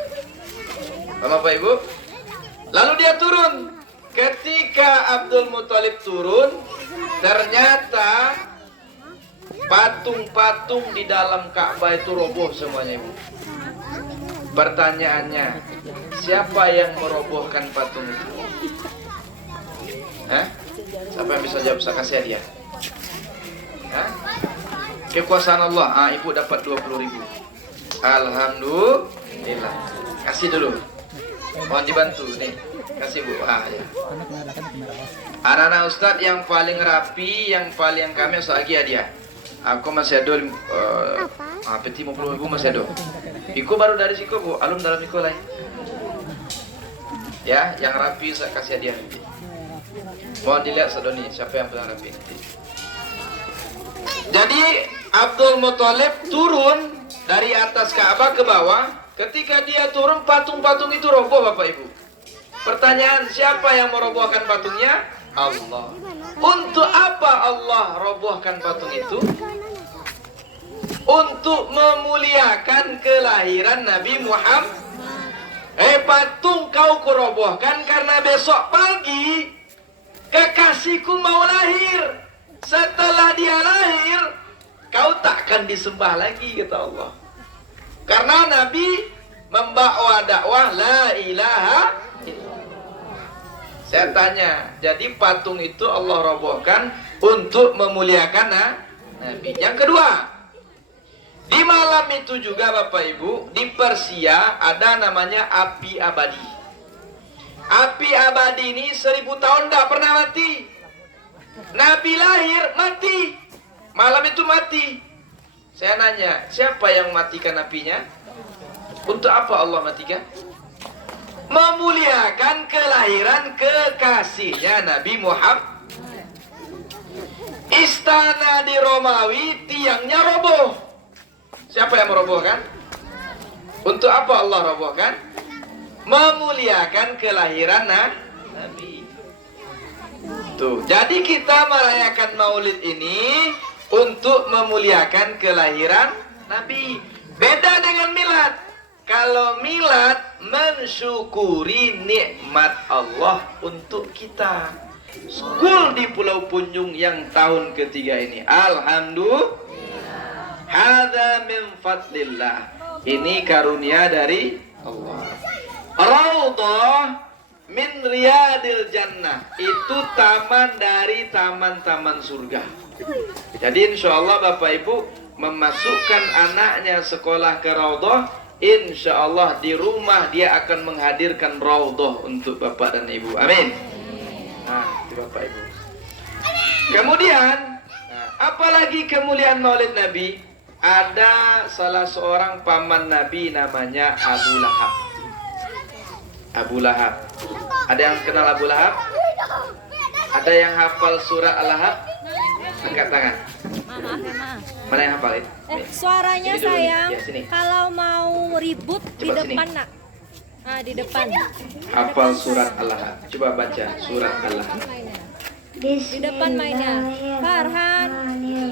Bapak Ibu, lalu dia turun. Ketika Abdul Muthalib turun, ternyata patung-patung di dalam Ka'bah itu roboh semuanya, Ibu. Pertanyaannya, siapa yang merobohkan patung itu? Hah? Siapa yang bisa jawab, saya kasih hadiah. Hah? Kekuasaan Allah. Ibu dapat 20.000. Alhamdulillah. Kasih dulu. Mohon dibantu nih. Kasih Bu. Ya. Anak-anak Ustadz yang paling rapi, yang paling kami lagi hadiah. Aku masih ada peti 50.000 masih ada. Iko baru dari Siko Bu, alum dalam Iko lain. Ya, yang rapi saya kasih hadiah nanti. Mohon dilihat Sadoni, siapa yang paling rapi nanti. Jadi Abdul Muthalib turun dari atas Ka'bah ke bawah. Ketika dia turun, patung-patung itu roboh Bapak Ibu. Pertanyaan, siapa yang merobohkan patungnya? Allah. Untuk apa Allah robohkan patung itu? Untuk memuliakan kelahiran Nabi Muhammad. Patung kau kurobohkan karena besok pagi kekasihku mau lahir. Setelah dia lahir, kau takkan disembah lagi, kata Allah. Karena Nabi membawa dakwah la ilaha illallah. Saya tanya, jadi patung itu Allah robohkan untuk memuliakan Nabi. Yang kedua, di malam itu juga Bapak Ibu, di Persia ada namanya api abadi. Api abadi ini 1000 tahun tidak pernah mati. Nabi lahir mati, malam itu mati. Saya nanya, siapa yang matikan apinya? Untuk apa Allah matikan? Memuliakan kelahiran kekasihnya Nabi Muhammad. Istana di Romawi tiangnya roboh. Siapa yang merobohkan? Untuk apa Allah robohkan? Memuliakan kelahiran Nabi. Tuh, jadi kita merayakan Maulid ini untuk memuliakan kelahiran Nabi. Beda dengan milad. Kalau milad mensyukuri nikmat Allah untuk kita. Skul di Pulau Punjung yang tahun ketiga ini, alhamdulillah. Hadza min fadlillah. Ini karunia dari Allah. Raudhah min riyadil jannah. Itu taman dari taman-taman surga. Jadi insya Allah Bapak Ibu memasukkan anaknya sekolah ke Raudhah, insya Allah di rumah dia akan menghadirkan Raudhah untuk Bapak dan Ibu. Amin. Nah, itu Bapak Ibu. Kemudian, apalagi kemuliaan Maulid Nabi, ada salah seorang paman Nabi namanya Abu Lahab. Abu Lahab. Ada yang kenal Abu Lahab? Ada yang hafal surah Al-Lahab? Angkat tangan. Mana yang hafal itu? Suaranya Ini dulu, sayang. ya, sini. Kalau mau ribut di Coba depan sini. nak. Di depan. Hafal surat Al-Lahab. Coba baca surat Al-Lahab. Di depan mainnya. Farhan,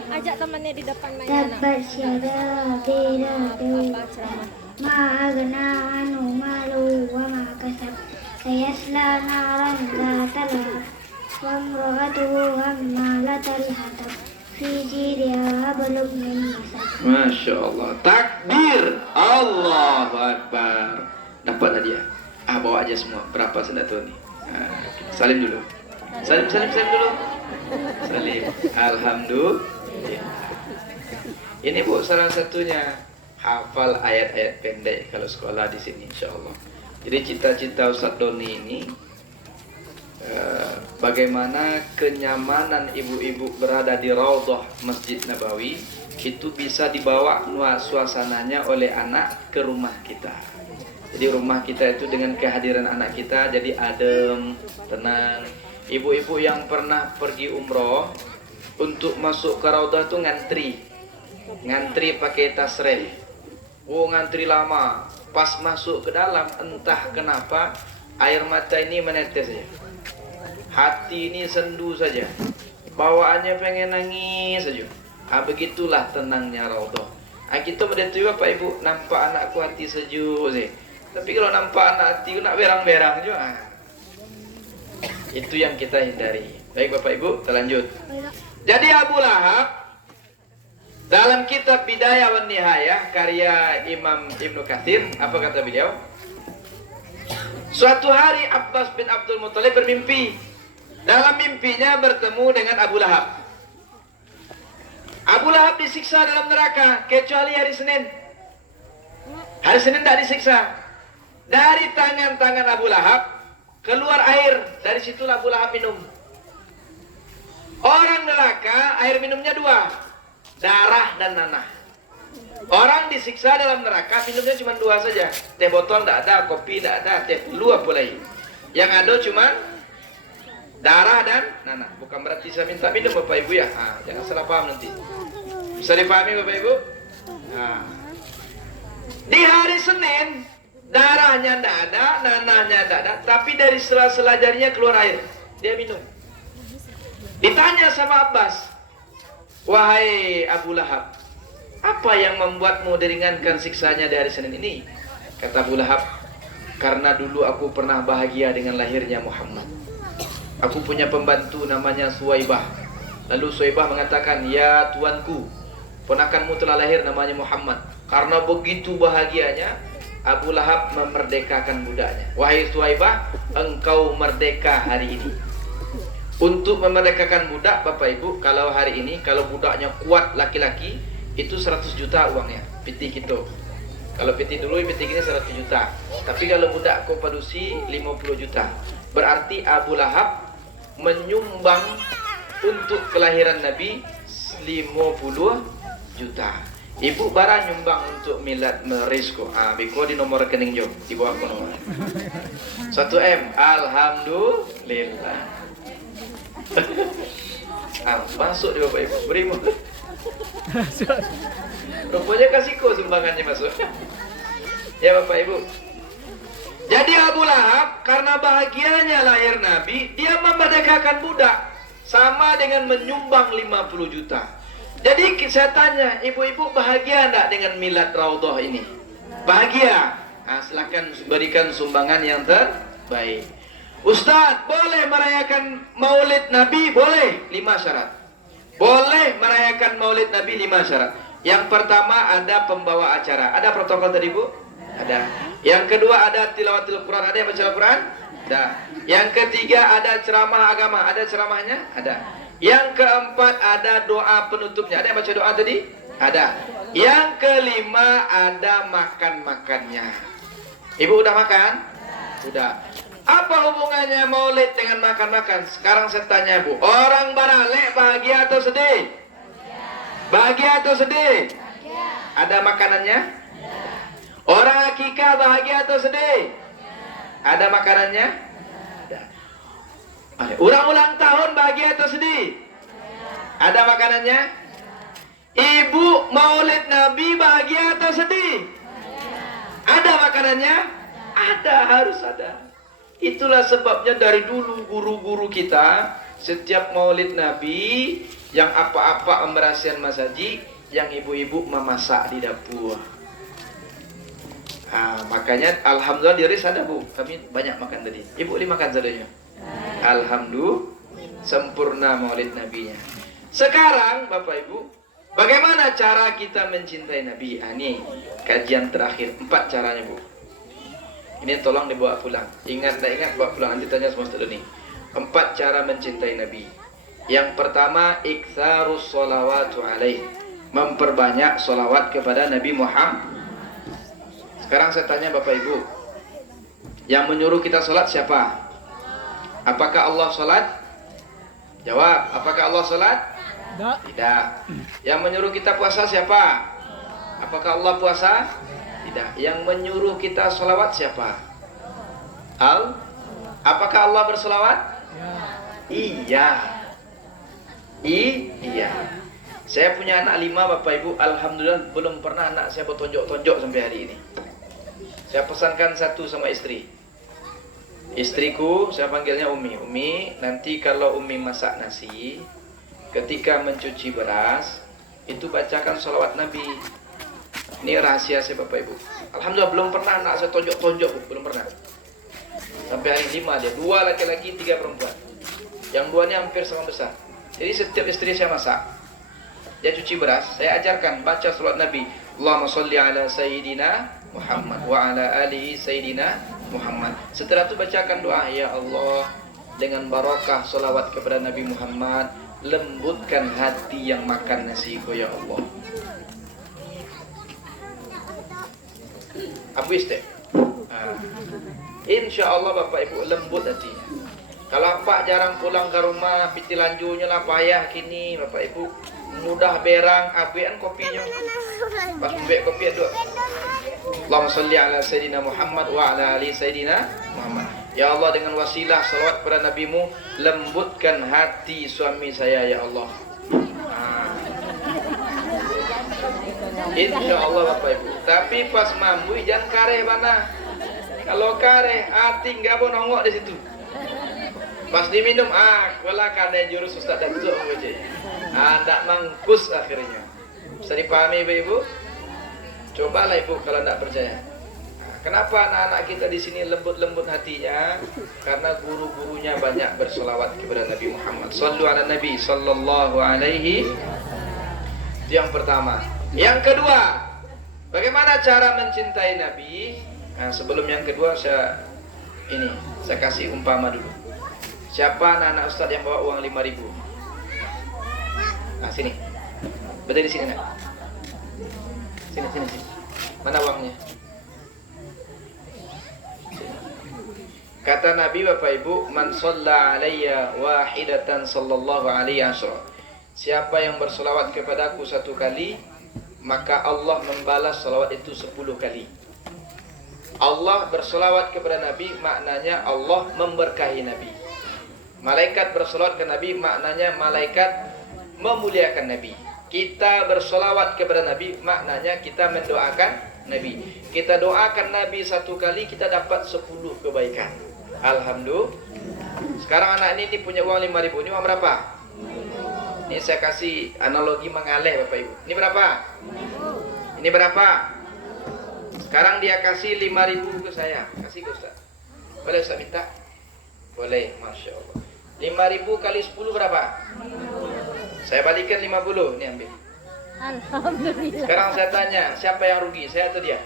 ajak temannya di depan mainnya. Tabbat syada beda Apa ceramah? ma'agna anu malu wa ma kasab sayasla naran zata lahab wa imra'atuhu hammalatal hatab fi jidha hablum min masad. Masya Allah. Takbir. Allahu Akbar. Dapat hadiah. Bawa aja semua. Berapa sudah tahu nih? Salim dulu. Salim dulu. Salim. Alhamdulillah. Ini Bu salah satunya hafal ayat-ayat pendek kalau sekolah di sini insya Allah. Jadi cita-cita Ustadz Doni ini bagaimana kenyamanan ibu-ibu berada di Raudhah Masjid Nabawi itu bisa dibawa suasananya oleh anak ke rumah kita. Jadi rumah kita itu dengan kehadiran anak kita jadi adem, tenang. Ibu-ibu yang pernah pergi umroh untuk masuk ke Raudhah itu ngantri pakai tasreh. Ngantri lama. Pas masuk ke dalam entah kenapa air mata ini menetes saja. Hati ini sendu saja. Bawaannya pengen nangis saja. Begitulah tenangnya Raudhah. Kita begitu Bapak Ibu, nampak anakku hati sejuk sih. Tapi kalau nampak anak hati nak berang-berang juga. Itu yang kita hindari. Baik Bapak Ibu, kita lanjut. Jadi Abu Lahab dalam kitab Bidayah wan Nihayah karya Imam Ibnu Katsir, apa kata beliau? Suatu hari Abbas bin Abdul Muthalib bermimpi. dalam mimpinya bertemu dengan Abu Lahab. Abu Lahab disiksa dalam neraka kecuali hari Senin. Hari Senin tidak disiksa. Dari tangan-tangan Abu Lahab keluar air. Dari situlah Abu Lahab minum. Orang neraka air minumnya dua, darah dan nanah. Orang disiksa dalam neraka minumnya cuma dua saja. Teh botol tidak ada, kopi tidak ada, teh luap boleh. Yang ada cuma darah dan nanah. Bukan berarti saya minta minum Bapak Ibu ya. Jangan salah paham nanti. Bisa dipahami Bapak Ibu? Di hari Senin darahnya tidak ada, nanahnya tidak ada, tapi dari sela-sela jarinya keluar air. Dia minum. Ditanya sama Abbas, wahai Abu Lahab, apa yang membuatmu diringankan siksanya di hari Senin ini? Kata Abu Lahab, karena dulu aku pernah bahagia dengan lahirnya Muhammad. Aku punya pembantu namanya Suwaibah. Lalu Suwaibah mengatakan, ya tuanku, ponakanmu telah lahir namanya Muhammad. Karena begitu bahagianya, Abu Lahab memerdekakan budaknya. Wahai Suwaibah, engkau merdeka hari ini. Untuk memerdekakan budak, Bapak Ibu, kalau hari ini, kalau budaknya kuat laki-laki, itu 100 juta uangnya, piti gitu. Kalau piti dulu, piti ini 100 juta. Tapi kalau budak kopadusi 50 juta. Berarti Abu Lahab menyumbang untuk kelahiran Nabi 50 juta. Ibu bara nyumbang untuk milad merisco. Biko di nomor rekening jo, di bawah nomor 1M. Alhamdulillah. Masuk di Bapak Ibu, berimu. Rupanya kasihku sumbangannya masuk. Ya Bapak Ibu. Jadi Abu Lahab karena bahagianya lahir Nabi, dia memerdekakan budak sama dengan menyumbang 50 juta. Jadi saya tanya, ibu-ibu bahagia enggak dengan milad Raudhah ini? Bahagia. Silakan berikan sumbangan yang terbaik. Ustadz, boleh merayakan Maulid Nabi? Boleh, 5 syarat. Boleh merayakan Maulid Nabi 5 syarat. Yang pertama ada pembawa acara. Ada protokol tadi Bu? Ada. Yang kedua ada tilawatil Quran. Ada yang baca Al-Quran? Ada. Yang ketiga ada ceramah agama. Ada ceramahnya? Ada. Yang keempat ada doa penutupnya. Ada yang baca doa tadi? Ada. Yang kelima ada makan-makannya. Ibu udah makan? Sudah. Apa hubungannya Maulid dengan makan-makan? Sekarang saya tanya Bu, orang Baralek bahagia atau sedih? Bahagia atau sedih? Ada makanannya? Orang Akikah bahagia atau sedih? Ada makanannya? Ada. Orang ulang tahun bahagia atau sedih? Ada makanannya? Ibu Maulid Nabi bahagia atau sedih? Ada makanannya? Ada, harus ada. Itulah sebabnya dari dulu guru-guru kita setiap Maulid Nabi yang apa-apa pemberasian masjid, yang ibu-ibu memasak di dapur. Makanya alhamdulillah diri ada Bu, kami banyak makan tadi. Ibu makan sadanya. Alhamdulillah sempurna Maulid Nabinya. Sekarang Bapak Ibu, bagaimana cara kita mencintai Nabi? Ini kajian terakhir, 4 caranya Bu. Ini tolong dibawa pulang. Ingat, tak ingat bawa pulang. Nanti tanya semua setelah ini. 4 cara mencintai Nabi. Yang pertama, iktsarus sholawatu alaih. Memperbanyak sholawat kepada Nabi Muhammad. Sekarang saya tanya Bapak Ibu, yang menyuruh kita sholat siapa? Apakah Allah sholat? Jawab, apakah Allah sholat? Tidak. Yang menyuruh kita puasa siapa? Apakah Allah puasa? Tidak. Yang menyuruh kita sholawat siapa? Apakah Allah bersolawat? Iya. Iya. Saya punya anak 5 Bapak Ibu. Alhamdulillah belum pernah anak saya bertonjok-tonjok sampai hari ini. Saya pesankan satu sama istri. Istriku saya panggilnya Umi. Umi, nanti kalau Umi masak nasi, ketika mencuci beras, itu bacakan sholawat Nabi. Ini rahasia saya Bapak Ibu. Alhamdulillah belum pernah anak saya tonjok-tonjok, belum pernah. Sampai hari 5 dia, 2 laki-laki, 3 perempuan. Yang 2 ini hampir sama besar. Jadi setiap istri saya masak, dia cuci beras, saya ajarkan baca sholawat Nabi. Allahumma sholli ala Sayyidina Muhammad wa ala alihi Sayyidina Muhammad. Setelah itu bacakan doa, ya Allah, dengan barakah salawat kepada Nabi Muhammad, lembutkan hati yang makan nasiku ya Allah. Habis deh. Insya Allah Bapak Ibu lembut hatinya. Kalau Pak jarang pulang ke rumah, pitilanjunya lah payah kini Bapak Ibu. Mudah berang, abean kopinya. Pas mbek kopi dua. Allahumma salli ala Sayyidina Muhammad wa ala ali Sayyidina Muhammad. Ya Allah, dengan wasilah salawat pada Nabimu, lembutkan hati suami saya ya Allah. Insya Allah Bapak Ibu. Tapi pas mambu jangan kareh mana. Kalau kareh hati nggak mau nongok di situ. Pas diminum wala karena jurus Ustaz Datuk aja. Tak mangkus akhirnya. Bisa dipahami Ibu? Cobalah Ibu kalau tidak percaya. Kenapa anak-anak kita di sini lembut-lembut hatinya? Karena guru-gurunya banyak bersolawat kepada Nabi Muhammad. Sallu ala Nabi sallallahu alaihi. Itu yang pertama. Yang kedua, bagaimana cara mencintai Nabi? Sebelum yang kedua saya kasih umpama dulu. Siapa anak-anak Ustaz yang bawa uang 5.000? Sini. Berdiri di sini nak. Sini. Mana uangnya? Kata Nabi Bapak Ibu, man shalla alayya wahidatan sallallahu alaihi wasallam. Siapa yang bersolawat kepadaku 1 kali, maka Allah membalas salawat itu 10 kali. Allah bersolawat kepada Nabi, maknanya Allah memberkahi Nabi. Malaikat bersolawat ke Nabi, maknanya malaikat memuliakan Nabi. Kita bersolawat kepada Nabi, maknanya kita mendoakan Nabi. Kita doakan Nabi 1 kali, kita dapat 10 kebaikan. Alhamdulillah. Sekarang anak ini punya uang 5.000. Ini uang berapa? Ini saya kasih analogi mengaleh Bapak Ibu. Ini berapa? Ini berapa? Sekarang dia kasih 5.000 ke saya. Kasih ke Ustaz. Boleh Ustaz minta? Boleh, Masya Allah. 5.000 kali 10 berapa? Saya balikan 50. Ini ambil. Alhamdulillah. Sekarang saya tanya, siapa yang rugi? Saya atau dia?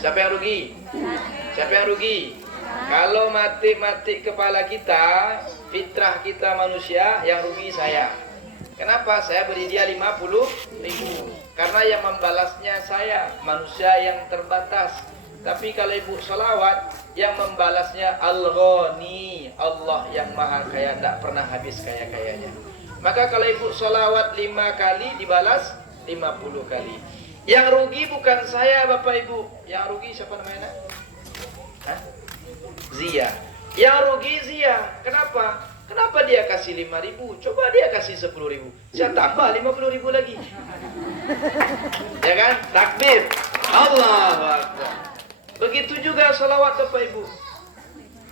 Siapa yang rugi? Siapa yang rugi? Kalau mati kepala kita, fitrah kita manusia, yang rugi saya. Kenapa? Saya beri dia 50.000. Karena yang membalasnya saya, manusia yang terbatas. Tapi kalau Ibu salawat, yang membalasnya Al-Ghani, Allah yang maha kaya, tidak pernah habis kaya-kayanya. Maka kalau Ibu salawat 5 kali, dibalas 50 kali. Yang rugi bukan saya Bapak Ibu. Yang rugi siapa namanya? Zia. Yang rugi Zia. Kenapa? Kenapa dia kasih 5.000? Coba dia kasih 10.000. Saya tambah 50.000 lagi. Ya kan? Takbir. Allahu Akbar. Begitu juga salawat Bapak Ibu.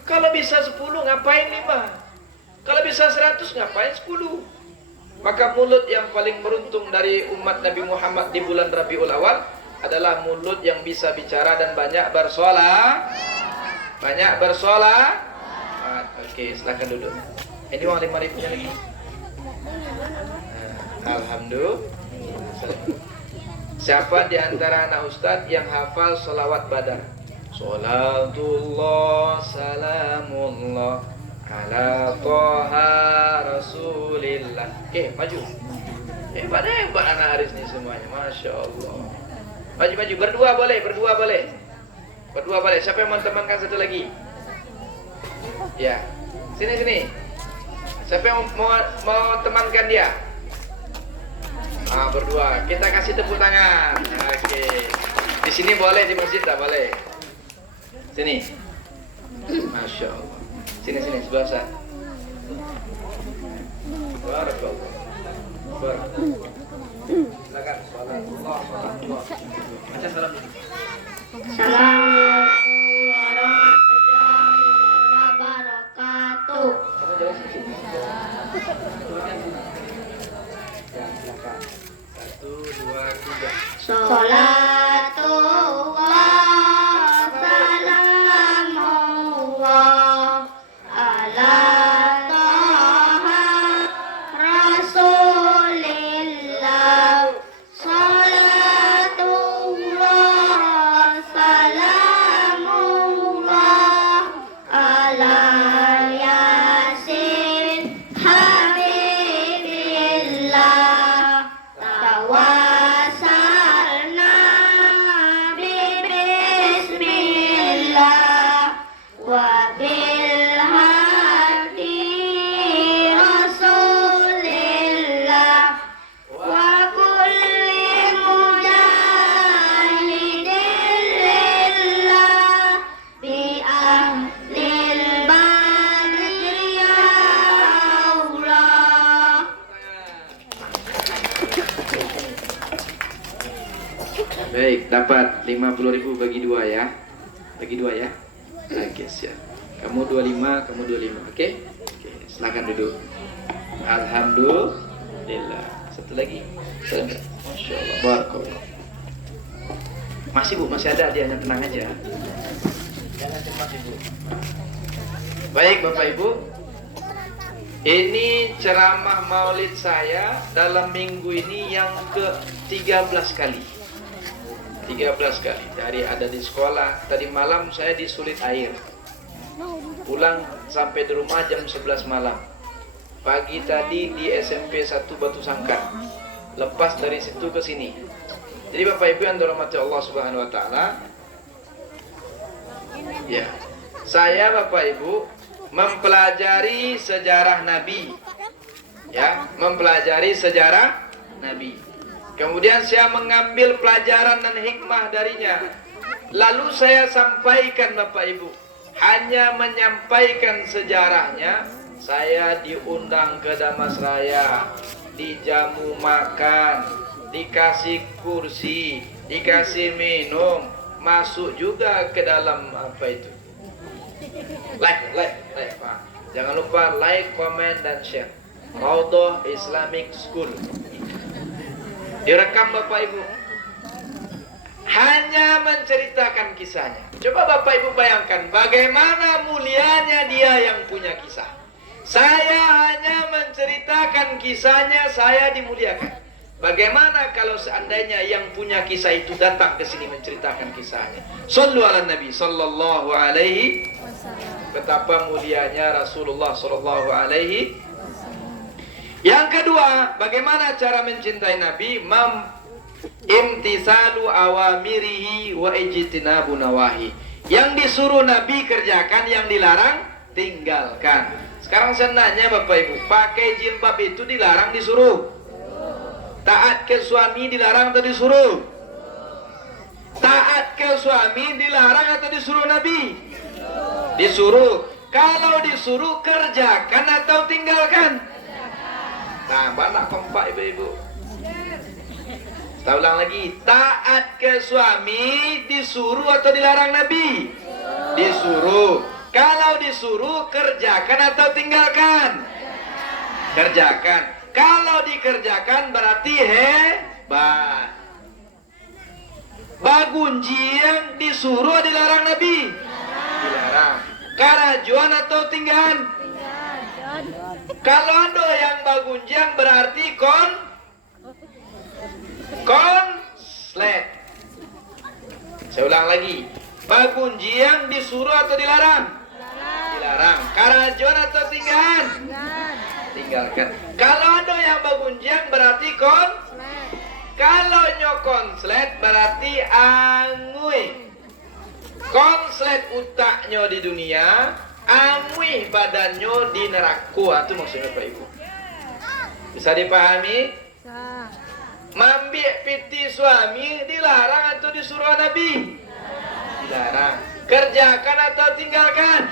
Kalau bisa 10 ngapain 5? Kalau bisa 100 ngapain 10? Maka mulut yang paling beruntung dari umat Nabi Muhammad di bulan Rabiul Awal adalah mulut yang bisa bicara dan banyak bersolat. Banyak bersolat. Oke, silakan duduk. Ini uang 5.000 lagi. Alhamdulillah. Siapa di antara anak Ustadz yang hafal salawat Badar? Salatullah salamullah ala Toha Rasulillah. Oke, maju. Hebat anak Haris nih semuanya, Masya Allah. Maju, berdua boleh. Berdua boleh. Siapa yang mau temankan satu lagi? Ya, sini. Siapa yang mau temankan dia? Berdua. Kita kasih tepuk tangan. Oke. Di sini boleh, di masjid tak boleh. Sini. Masya Allah. Sini sebelah sana. Barakallah. Silakan. Baca salam. Assalamualaikum warahmatullahi wabarakatuh. Silakan. 1, 2, 3. Salatullah salamullah ala Toha Rasulillah. Salatullah salamullah ala Baik, dapat 50.000 bagi 2 ya. Bagi 2 ya. Oke, siap. Kamu 25, kamu 25. Oke? Oke, silakan duduk. Alhamdulillah. Satu lagi. Masya Allah. Barakallah. Masih Bu, masih ada dia, tenang aja. Jangan cemas Ibu. Baik Bapak Ibu. Ini ceramah maulid saya dalam minggu ini yang ke-13 kali. 13 kali. Dari ada di sekolah, tadi malam saya disulit air. Pulang sampai di rumah jam 11 malam. Pagi tadi di SMP 1 Batu Sangkar. Lepas dari situ ke sini. Jadi Bapak Ibu yang dirahmati Allah Subhanahu wa taala. Ya. Saya Bapak Ibu mempelajari sejarah Nabi, ya, mempelajari sejarah Nabi. Kemudian saya mengambil pelajaran dan hikmah darinya. Lalu saya sampaikan Bapak Ibu, hanya menyampaikan sejarahnya. Saya diundang ke Damasraya, dijamu makan, dikasih kursi, dikasih minum, masuk juga ke dalam apa itu? Like, Pak. Jangan lupa like, comment, dan share. Raudhah Islamic School. Direkam Bapak Ibu. Hanya menceritakan kisahnya. Coba Bapak Ibu bayangkan bagaimana mulianya dia yang punya kisah. Saya hanya menceritakan kisahnya, saya dimuliakan. Bagaimana kalau seandainya yang punya kisah itu datang ke sini menceritakan kisahnya? Shallu ala Nabi sallallahu alaihi wasallam. Betapa mulianya Rasulullah sallallahu alaihi. Yang kedua, bagaimana cara mencintai Nabi? Imtisalu awamirihi wa ijtinabu nawahi. Yang disuruh Nabi kerjakan, yang dilarang tinggalkan. Sekarang saya nanya Bapak Ibu, pakai jilbab itu dilarang disuruh? Taat ke suami dilarang atau disuruh? Taat ke suami dilarang atau disuruh Nabi? Disuruh. Kalau disuruh kerjakan atau tinggalkan? Nah, mana kompak ibu-ibu? Kita ulang lagi. Taat ke suami disuruh atau dilarang Nabi? Disuruh. Kalau disuruh kerjakan atau tinggalkan? Kerjakan. Kalau dikerjakan berarti hebat. Bagunjiang disuruh dilarang Nabi? Dilarang. Karajuan atau tinggahan? Kalau ada yang bagunjiang berarti konslet. Saya ulang lagi. Bagunjiang disuruh atau dilarang? Dilarang. Karajuan atau tinggahan? Tinggalkan. Kalau ada yang bagunjiang berarti kalau nyokonslet berarti angui. Konslet utaknya di dunia, angui badannya di neraka. Itu maksudnya Pak Ibu. Bisa dipahami? Mambik piti suami dilarang atau disuruh Nabi? Dilarang. Kerjakan atau tinggalkan?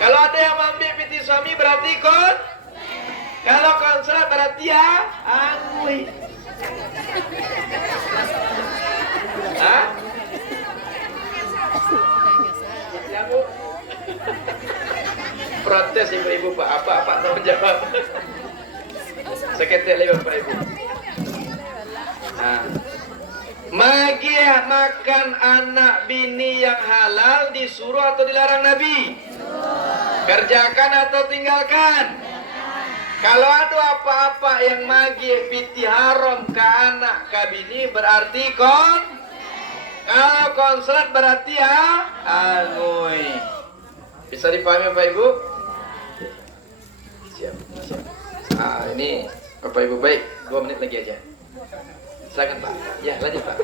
Kalau ada yang mambik piti suami berarti kalau konslet berarti ya angui. Hah? Ya Bu. Protes ibu-ibu Pak, apa tahu jawab. Seketik lagi Bapak Ibu. Nah, Magiah makan anak bini yang halal disuruh atau dilarang Nabi? Kerjakan atau tinggalkan? Kalau ada apa-apa yang magih piti haram ke anak ke bini berarti kalau konslet berarti ya angui. Bisa dipahami Bapak Ibu? Siap. Ah, ini Bapak Ibu baik, 2 menit lagi aja. Silakan Pak. Ya, lanjut Pak.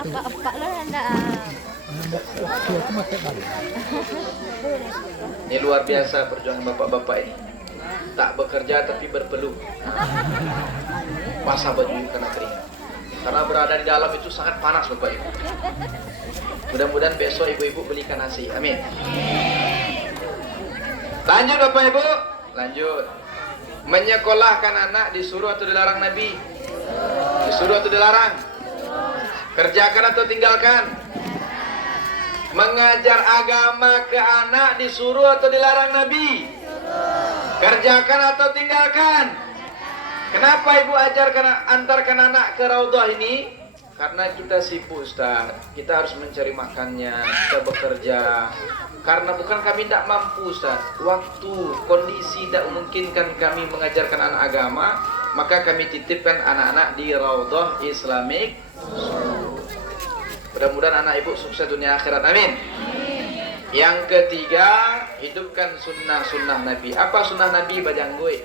Apa lah Anda? Ini luar biasa perjuangan bapak-bapak ini. Tak bekerja tapi berpeluh. Basah baju karena keringat. Karena berada di dalam itu sangat panas Bapak Ibu. Mudah-mudahan besok ibu-ibu belikan nasi. Amin. Lanjut Bapak Ibu. Lanjut. Menyekolahkan anak disuruh atau dilarang Nabi? Disuruh atau dilarang? Kerjakan atau tinggalkan? Mengajar agama ke anak disuruh atau dilarang Nabi? Kerjakan atau tinggalkan? Kenapa ibu antarkan anak ke raudhah ini? Karena kita sibuk Ustaz, kita harus mencari makannya, kita bekerja. Karena bukan kami tidak mampu Ustaz, waktu, kondisi tidak memungkinkan kami mengajarkan anak agama, maka kami titipkan anak-anak di raudhah Islamic. Mudah-mudahan anak ibu sukses dunia akhirat, amin. Yang ketiga, hidupkan sunnah-sunnah Nabi. Apa sunnah Nabi? Bajanggui.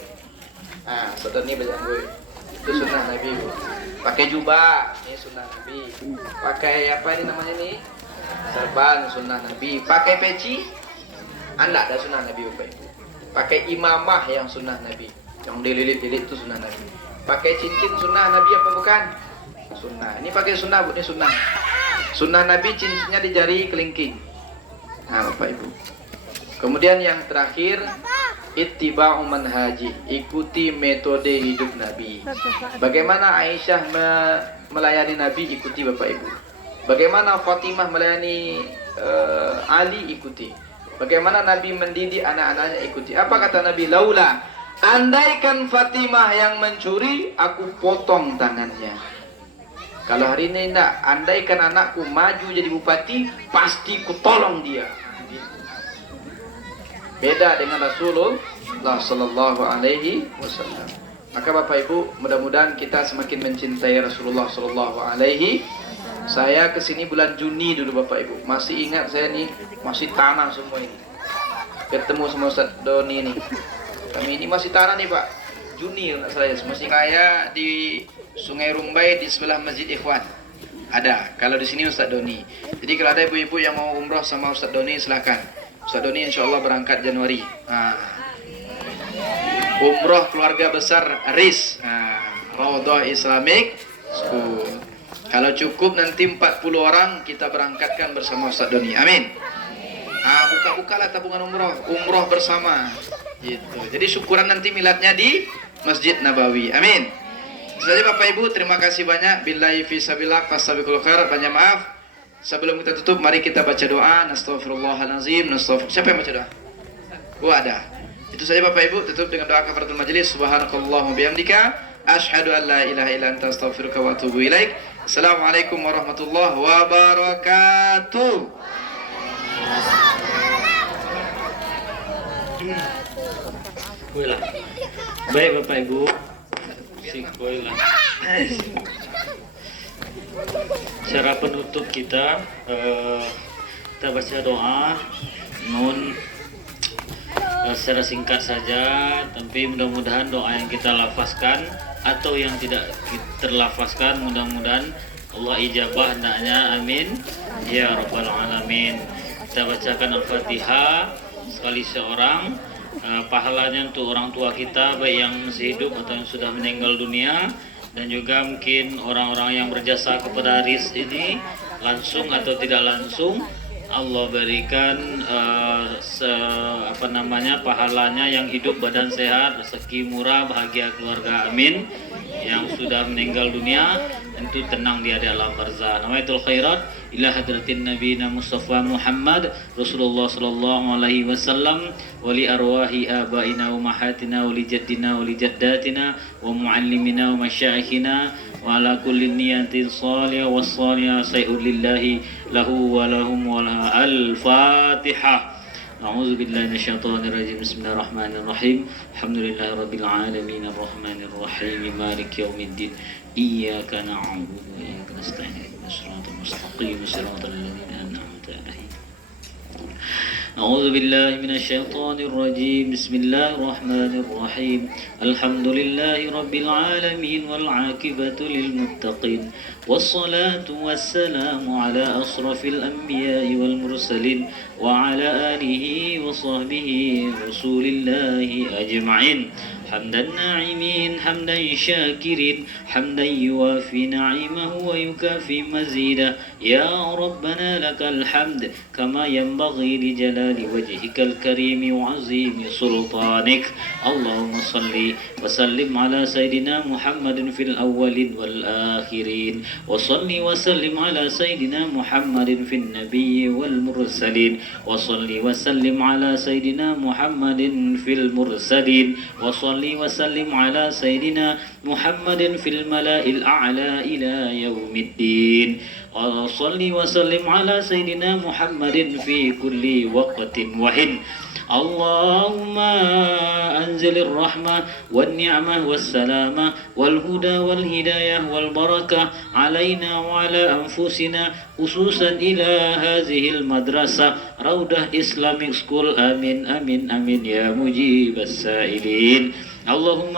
Saudara ini bajanggui. Itu sunnah Nabi, Bu. Pakai jubah, ini sunnah Nabi. Pakai apa ini namanya nih? Serban, sunnah Nabi. Pakai peci, anda ada sunnah Nabi, Bapak Ibu. Pakai imamah yang sunnah Nabi, yang dililit-lilit itu sunnah Nabi. Pakai cincin sunnah Nabi apa bukan? Sunnah. Ini pakai sunnah, Bu, ini sunnah. Sunnah Nabi cincinnya di jari kelingking. Nah, Bapak Ibu. Kemudian yang terakhir, ittiba'u manhaji, ikuti metode hidup Nabi. Bagaimana Aisyah melayani Nabi, ikuti Bapak Ibu. Bagaimana Fatimah melayani Ali, ikuti. Bagaimana Nabi mendidik anak-anaknya, ikuti. Apa kata Nabi? Laula, andaikan Fatimah yang mencuri, aku potong tangannya. Kalau hari ini enggak, andaikan anakku maju jadi bupati, pasti ku tolong dia. Beda dengan Rasulullah Sallallahu Alaihi Wasallam. Maka Bapak Ibu, mudah-mudahan kita semakin mencintai Rasulullah Sallallahu Alaihi. Saya kesini bulan Juni dulu Bapak Ibu. Masih ingat saya nih, masih tanah semua ini. Ketemu sama Ustaz Doni nih. Kami ini masih tanah nih Pak. Juni saya masih kaya di Sungai Rumbai di sebelah Masjid Ikhwan. Ada. Kalau di sini Ustaz Doni. Jadi kalau ada ibu-ibu yang mau umroh sama Ustaz Doni, silahkan. Ustaz Doni insya Allah berangkat Januari. Umroh keluarga besar RIS, Raudhah Islamic School. Kalau cukup nanti 40 orang kita berangkatkan bersama Ustaz Doni. Amin. Buka-bukalah tabungan umroh bersama. Gitu. Jadi syukuran nanti miladnya di Masjid Nabawi. Amin. Jadi Bapak Ibu, terima kasih banyak. Billahi fisabilillah, fastabiqul khair. Banyak maaf. Sebelum kita tutup, mari kita baca doa. Nastaghfirullahalazim. Siapa yang baca doa? Ada. Itu saja Bapak Ibu, tutup dengan doa kafaratul majelis. Subhanakallahumma bihamdika, asyhadu an la ilaha illa anta astaghfiruka wa atubu ilaik. Assalamualaikum warahmatullahi wabarakatuh. Baik Bapak Ibu, cara penutup kita baca doa, namun secara singkat saja, tapi mudah-mudahan doa yang kita lafazkan atau yang tidak terlafazkan mudah-mudahan Allah ijabah hendaknya, amin ya rabbal alamin. Kita bacakan Al-Fatihah sekali seorang. Pahalanya untuk orang tua kita, baik yang masih hidup atau yang sudah meninggal dunia, dan juga mungkin orang-orang yang berjasa kepada RIS ini langsung atau tidak langsung, Allah berikan pahalanya yang hidup badan sehat, rezeki murah, bahagia keluarga, amin. Yang sudah meninggal dunia tentu tenang dia di alam barzah. Nawaitul khairat ila hadratin nabiyina Mustafa Muhammad Rasulullah sallallahu alaihi wasallam wa li arwahi abaina wa mahatina wa li jaddina wa li jaddatina wa muallimina wa masyayikhina wa ala kulli niyatin salihah wa salihah sayyid lillahi lahu wa lahum wa laha. Al-Fatihah. A'udzu billahi minasyaitonir rajim. Bismillahirrahmanirrahim. Alhamdulillahirabbil alamin arrahmanir rahim maliki yaumiddin. Iyyaka na'budu wa iyyaka nasta'in. Ihdinas siratal mustaqim, siratal ladzina an'amta 'alaihim. أعوذ بالله من الشيطان الرجيم بسم الله الرحمن الرحيم الحمد لله رب العالمين والعاقبة للمتقين والصلاة والسلام على أشرف الأنبياء والمرسلين وعلى آله وصحبه رسول الله أجمعين حمد الناعمين حمدا شاكرين حمدا يوافي نعيمه ويكافي مزيدا يا ربنا لك الحمد كما ينبغي لجلال وجهك الكريم وعظيم سلطانك اللهم صل وسلم على سيدنا محمد في الأولين والآخرين وصل وسلم على سيدنا محمد في النبي والمرسلين وصل وسلم على سيدنا محمد في المرسلين وصل وسلم على سيدنا محمد في الملأ الأعلى إلى يوم الدين وصل وسلم على سيدنا محمد في كل وقت وحين اللهم أنزل الرحمة والنعمة والسلامة والهدى والهداية والبركة علينا وعلى أنفسنا خصوصا إلى هذه المدرسة روضة إسلاميك سكول آمين آمين آمين يا مجيب السائلين اللهم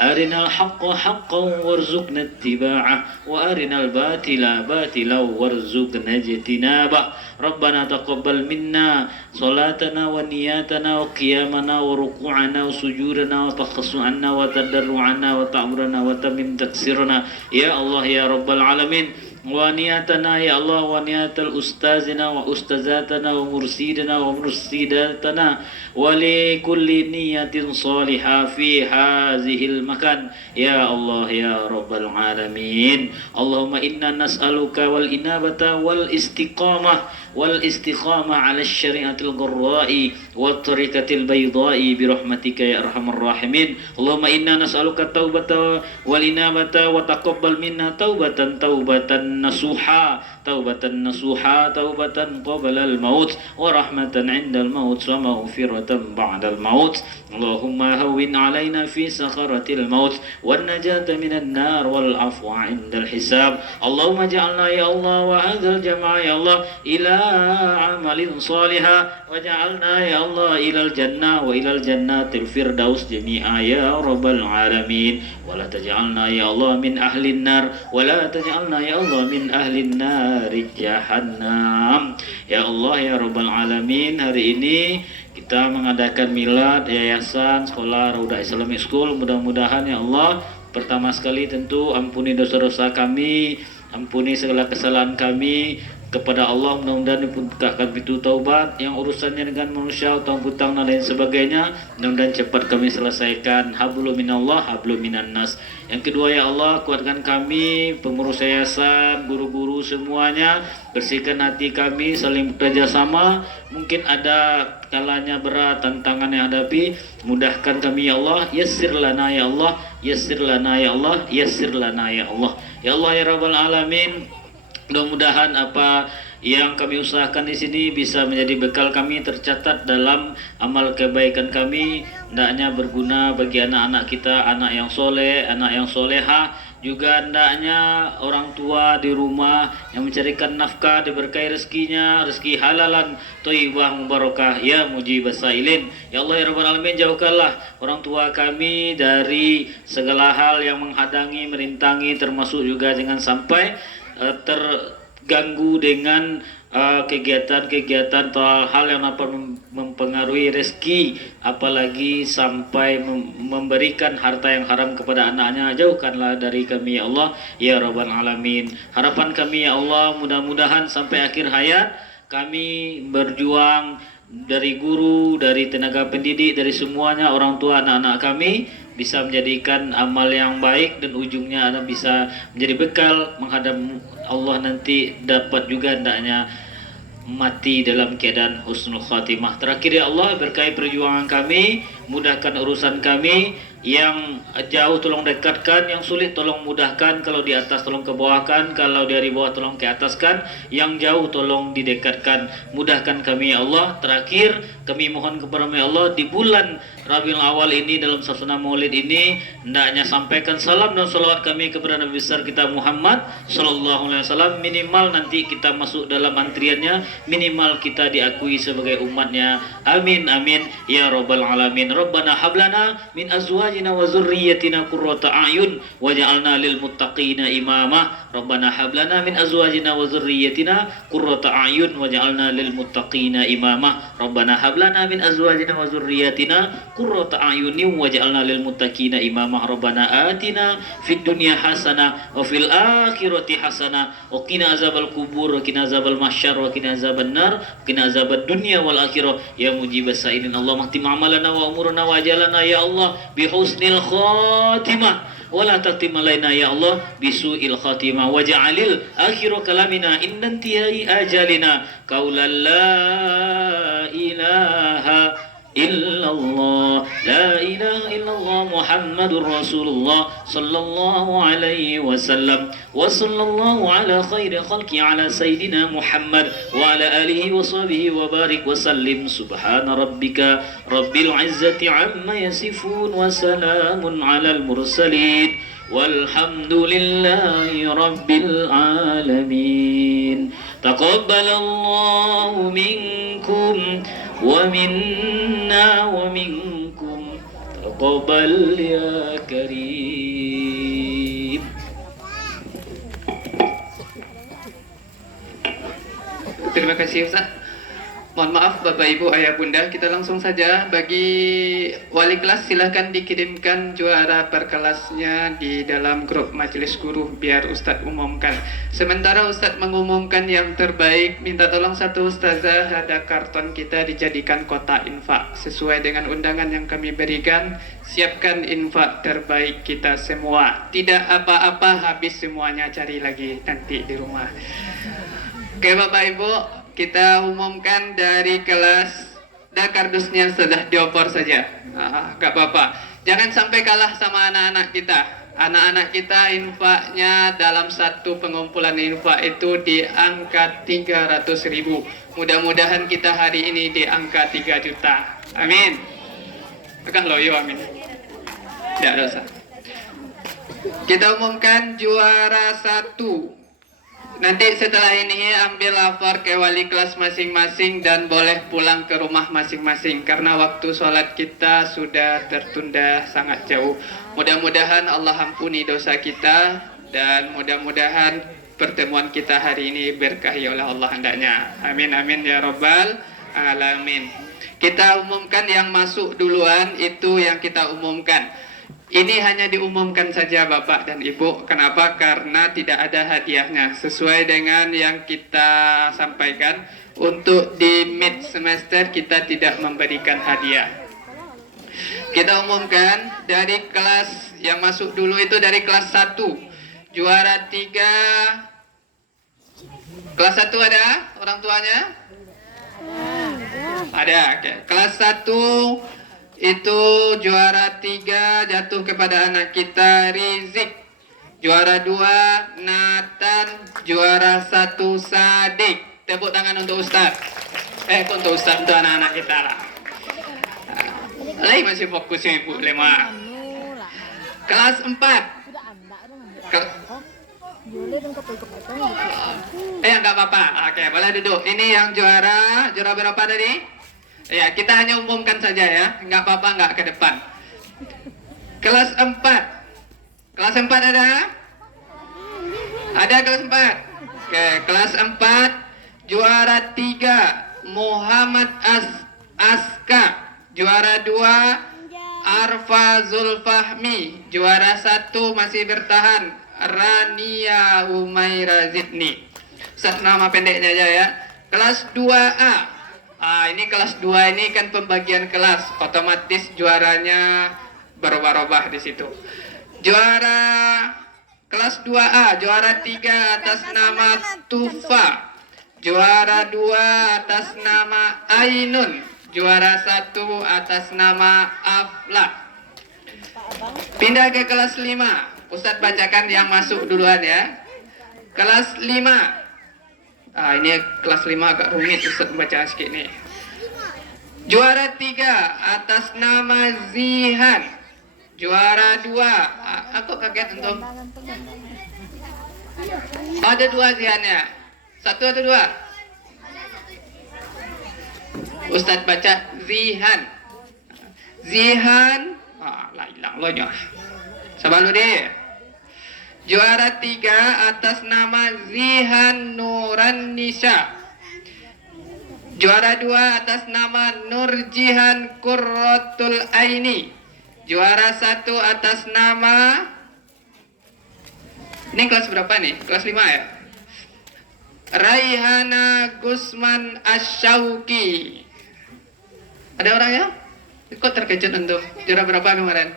أرنا الحق حقا وارزقنا اتباعه وأرنا الباطل باطلا وارزقنا اجتنابه ربنا تقبل منا صلاتنا ونياتنا وقيامنا وركوعنا وسجودنا وتخصعنا وتضرعنا وتعمرنا وتمم تكسيرنا يا الله يا رب العالمين ونياتنا يا الله ونيات الأستاذنا وأستاذاتنا ومرسيدنا ومرسيداتنا ولكل نية صالحة في هذه المكان يا الله يا رب العالمين اللهم إنا نسألك والإنابة والاستقامة على الشريعة الغراء والطريقة البيضاء برحمتك يا أرحم الراحمين اللهم إنا نسألك التوبة والإنابة وتقبل منا توبة نصوحا توبة قبل الموت ورحمة عند الموت ومغفرة بعد الموت اللهم هون علينا في سخرة الموت والنجاة من النار والعفو عند الحساب اللهم اجعلنا يا الله وهذا الجماعة يا الله إلى عمل صالحا وجعلنا يا الله إلى الجنة وإلى الجنة الفردوس جميعا يا رب العالمين ولا تجعلنا يا الله من أهل النار ولا تجعلنا يا الله من أهل النار جهنم ya Allah ya Rabbal Alamin. Hari ini kita mengadakan milad yayasan sekolah Raudah Islamic School. Mudah-mudahan ya Allah, pertama sekali tentu ampuni dosa-dosa kami, ampuni segala kesalahan kami kepada Allah. Mudah-mudahan dibukakan pintu taubat yang urusannya dengan manusia, utang-hutang dan lain sebagainya. Mudah-mudahan cepat kami selesaikan. Hablum minallah, hablum minan nas. Yang kedua ya Allah, kuatkan kami, pengurus yayasan, guru-guru semuanya, bersihkan hati kami, saling bekerja sama. Mungkin ada kalanya berat, tantangan yang hadapi, mudahkan kami ya Allah. Yassir lana ya Allah, yassir lana ya Allah, yassir lana ya Allah. Ya Allah ya Rabbal Alamin. Mudah-mudahan apa yang kami usahakan di sini bisa menjadi bekal kami, tercatat dalam amal kebaikan kami, hendaknya berguna bagi anak-anak kita, anak yang soleh, anak yang soleha, juga hendaknya orang tua di rumah yang mencarikan nafkah diberkahi rezekinya, rezeki halalan, thayyibah, mubarakah ya mujibas sailin. Ya Allah ya Rabbal Alamin, jauhkanlah orang tua kami dari segala hal yang menghadangi, merintangi, termasuk juga jangan sampai terganggu dengan kegiatan-kegiatan atau hal yang dapat mempengaruhi rezeki, apalagi sampai memberikan harta yang haram kepada anaknya. Jauhkanlah dari kami ya Allah ya Rabbal Alamin. Harapan kami ya Allah, mudah-mudahan sampai akhir hayat kami berjuang, dari guru, dari tenaga pendidik, dari semuanya, orang tua, anak-anak kami bisa menjadikan amal yang baik dan ujungnya bisa menjadi bekal menghadap Allah nanti, dapat juga hendaknya mati dalam keadaan husnul khatimah. Terakhir ya Allah, berkahi perjuangan kami, mudahkan urusan kami, yang jauh tolong dekatkan, yang sulit tolong mudahkan, kalau di atas tolong ke bawahkan, kalau dari bawah tolong ke ataskan, yang jauh tolong didekatkan, mudahkan kami ya Allah. Terakhir kami mohon kepada ya Allah, di bulan Rabiul Awal ini, dalam suasana Maulid ini, hendaknya sampaikan salam dan salawat kami kepada Nabi besar kita Muhammad sallallahu alaihi wasallam. Minimal nanti kita masuk dalam antriannya, minimal kita diakui sebagai umatnya. Amin amin ya Rabbal Alamin. Rabbana hablana min azwajina wa zurriyyatina qurrata a'yun waj'alna lil muttaqina imama. Rabbana hablana min azwajina wa zurriyyatina qurrata a'yun waj'alna lil muttaqina imama. Rabbana hablana min azwajina wa zurriyyatina qurrata a'yunin waj'alna lil muttaqina imama. Rabbana atina fid dunya hasanah wa fil akhirati hasanah wa qina azabal kubur wa qina azabal mahsyar wa qina azaban nar wa qina azabad dunya wal akhirah ya mujibas sa'ilin. Allah mahtim amalana wa umurana wa ajalana ya Allah bi husnil khatimah wala taqtim alaina ya Allah bisu'il khatimah waj'alil akhiru kalamina innantihai ajalina qaulan la ilaha illallah la ilaha illallah Muhammadur Rasulullah sallallahu alaihi wasallam wa sallallahu ala khairi khalqi ala sayyidina Muhammad wa ala alihi wa sahbihi wa barik wa sallim. Subhana rabbika rabbil izzati amma yasifun wa salamun alal mursalin walhamdulillahi rabbil alamin. Taqabbalallahu minkum wa minna wa minkum taqabbal ya karim. Terima kasih Ustaz. Mohon maaf Bapak Ibu Ayah Bunda, kita langsung saja bagi wali kelas silahkan dikirimkan juara per kelasnya di dalam grup majelis guru biar Ustadz umumkan. Sementara Ustadz mengumumkan yang terbaik, minta tolong satu ustazah ada karton kita dijadikan kotak infak sesuai dengan undangan yang kami berikan. Siapkan infak terbaik kita semua. Tidak apa-apa habis semuanya, cari lagi nanti di rumah. Oke Bapak Ibu, kita umumkan dari kelas kardusnya sudah diopor saja. Gak apa-apa. Jangan sampai kalah sama anak-anak kita. Anak-anak kita infaknya dalam satu pengumpulan infak itu di angka 300.000. Mudah-mudahan kita hari ini di angka 3 juta. Amin. Agak loyo amin. Tidak dosa. Kita umumkan juara 1. Nanti setelah ini ambil lapor ke wali kelas masing-masing dan boleh pulang ke rumah masing-masing karena waktu sholat kita sudah tertunda sangat jauh. Mudah-mudahan Allah ampuni dosa kita dan mudah-mudahan pertemuan kita hari ini berkahi oleh Allah hendaknya. Amin amin ya rabbal alamin. Kita umumkan yang masuk duluan, itu yang kita umumkan. Ini hanya diumumkan saja Bapak dan Ibu. Kenapa? Karena tidak ada hadiahnya. Sesuai dengan yang kita sampaikan, untuk di mid semester kita tidak memberikan hadiah. Kita umumkan dari kelas yang masuk dulu itu dari kelas 1. Juara 3. Kelas 1 ada orang tuanya? Ada. Okay. Kelas 1 itu juara 3 jatuh kepada anak kita Rizik. Juara 2 Nathan. Juara 1 Sadik. Tepuk tangan untuk Ustaz. Untuk Ustaz, untuk anak-anak kita lah. Lagi masih fokus Ibu Lema. Kelas 4. Enggak apa-apa. Oke, boleh duduk. Ini yang juara berapa tadi? Ya, kita hanya umumkan saja ya. Enggak apa-apa, enggak ke depan. Kelas 4. Kelas 4 ada? Ada kelas 4. Oke, kelas 4 juara 3 Muhammad Aska. Juara 2 Arfa Zulfahmi. Juara 1 masih bertahan Rania Umaira Zidni. Nama pendeknya aja ya. Kelas 2A. Ini kelas 2 ini kan pembagian kelas, otomatis juaranya berubah-ubah di situ. Juara kelas 2A, juara 3 atas nama Tufa. Juara 2 atas nama Ainun. Juara 1 atas nama Afla. Pindah ke kelas 5. Ustadz bacakan yang masuk duluan ya. Kelas 5. Ini kelas 5 agak rumit Ustaz baca sedikit nih. Juara 3 atas nama Zihan. Juara 2. Aku kaget entum. Ada 2 Zihannya. 1 atau 2? Ustaz baca Zihan. Zihan. Lah hilang lonya. Sabar lu deh. Juara 3 atas nama Zihan Nuran Nisa. Juara 2 atas nama Nurjihan Qurratul Aini. Juara 1 atas nama, ini kelas berapa nih? Kelas 5 ya? Raihana Gusman Asyauki. Ada orangnya? Kok terkejut untuk juara berapa kemarin?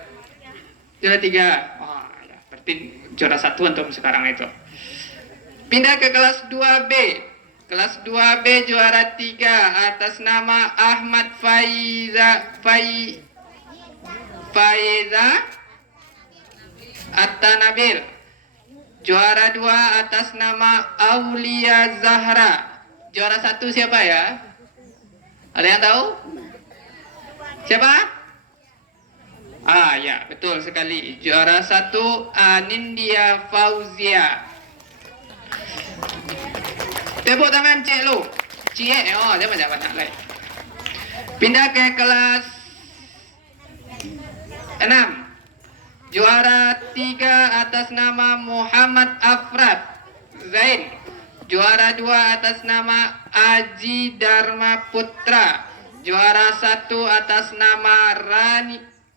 Juara 3. Oh, ya, berarti juara 1 untuk sekarang itu. Pindah ke kelas 2B. Kelas 2B juara 3 atas nama Ahmad Faiza At-Tanabil. Juara 2 atas nama Aulia Zahra. Juara 1 siapa ya? Ada yang tahu? Siapa? Ah ya, betul sekali. Juara 1 Anindya Fauzia. Tepuk tangan Cik Lu. Cik, oh dia banyak lagi. Pindah ke kelas 6. Juara 3 atas nama Muhammad Afrad Zain. Juara 2 atas nama Aji Dharma Putra. Juara 1 atas nama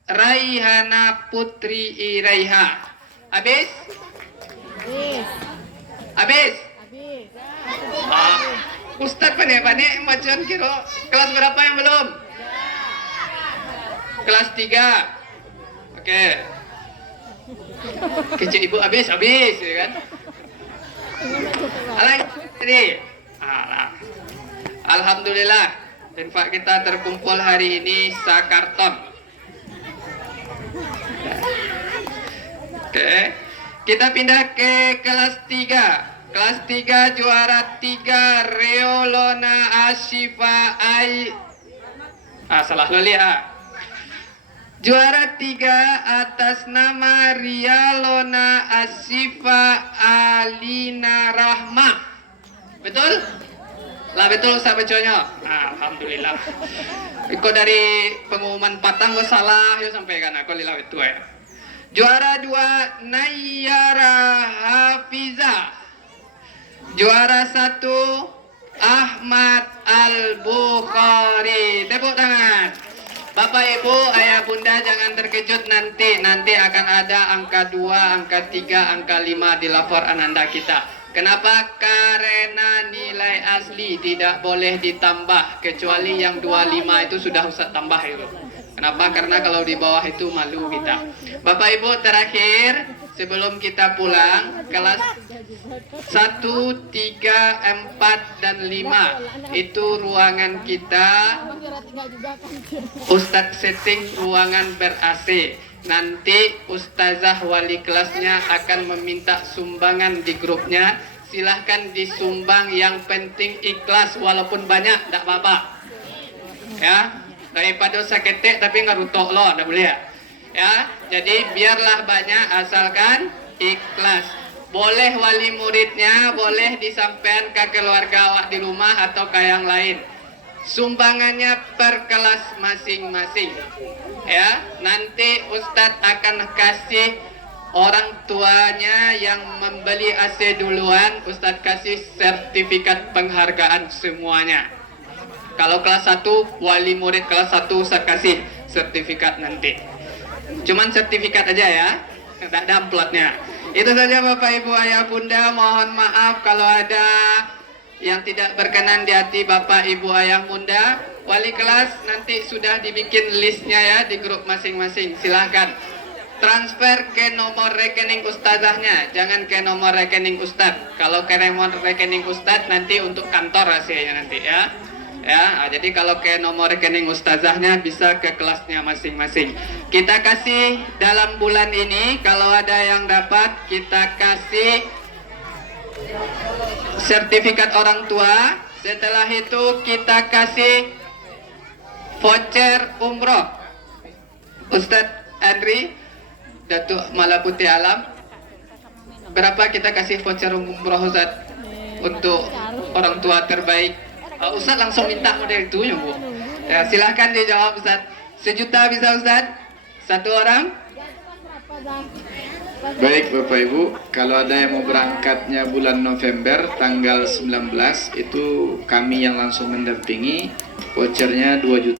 Raihana Putri Iraiha. Habis? Habis? Ustadz panik-panik macam kira kelas berapa yang belum? Kelas 3. Oke. Kecil ibu habis ya kan? Alhamdulillah, infak kita terkumpul hari ini sakarton. Oke. Kita pindah ke kelas 3. Kelas 3 juara 3 Reolona Ashifa salah loli ya. Juara 3 atas nama Rialona Ashifa Alina Rahmah. Betul? Lah betul Ustaz Beconyo. Alhamdulillah. Ikut dari pengumuman patang gue salah ya sampaikan aku lila itu ya. Juara 2 Nayara Hafiza. Juara 1 Ahmad Al-Bukhari. Tepuk tangan. Bapak Ibu, Ayah Bunda jangan terkejut nanti akan ada angka 2, angka 3, angka 5 di lapor Ananda kita. Kenapa? Karena nilai asli tidak boleh ditambah kecuali yang 25 itu sudah Ustaz tambah itu. Kenapa? Karena kalau di bawah itu malu kita. Bapak Ibu, terakhir sebelum kita pulang, kelas 1, 3, 4, dan 5 itu ruangan kita. Ustadz setting ruangan ber-AC. Nanti Ustazah wali kelasnya akan meminta sumbangan di grupnya. Silahkan disumbang, yang penting ikhlas walaupun banyak, tidak apa-apa. Ya, daripada saketek tapi ngarutok loh, tidak boleh ya. Ya, jadi biarlah banyak asalkan ikhlas. Boleh wali muridnya, boleh disampaikan ke keluarga awak di rumah atau ke yang lain. Sumbangannya per kelas masing-masing. Ya, nanti Ustadz akan kasih orang tuanya yang membeli AC duluan, Ustadz kasih sertifikat penghargaan semuanya. Kalau kelas 1, wali murid kelas 1 Ustadz kasih sertifikat nanti. Cuman sertifikat aja ya, tidak ada amplopnya. Itu saja Bapak Ibu Ayah Bunda, mohon maaf kalau ada yang tidak berkenan di hati Bapak Ibu Ayah Bunda. Wali kelas nanti sudah dibikin listnya ya di grup masing-masing. Silahkan transfer ke nomor rekening ustazahnya, jangan ke nomor rekening ustadz. Kalau ke nomor rekening ustadz nanti untuk kantor hasilnya nanti ya. Ya, jadi kalau ke nomor rekening ustazahnya bisa ke kelasnya masing-masing. Kita kasih dalam bulan ini, kalau ada yang dapat kita kasih sertifikat orang tua. Setelah itu kita kasih voucher umroh. Ustadz Andri, Datuk Malaputi Alam, berapa kita kasih voucher umroh Ustadz untuk orang tua terbaik? Ustadz langsung minta model itu ya Bu. Ya, silahkan dijawab Ustadz. 1 juta bisa Ustadz? 1 orang? Baik Bapak Ibu, kalau ada yang mau berangkatnya bulan November tanggal 19 itu kami yang langsung mendampingi, vouchernya 2 juta.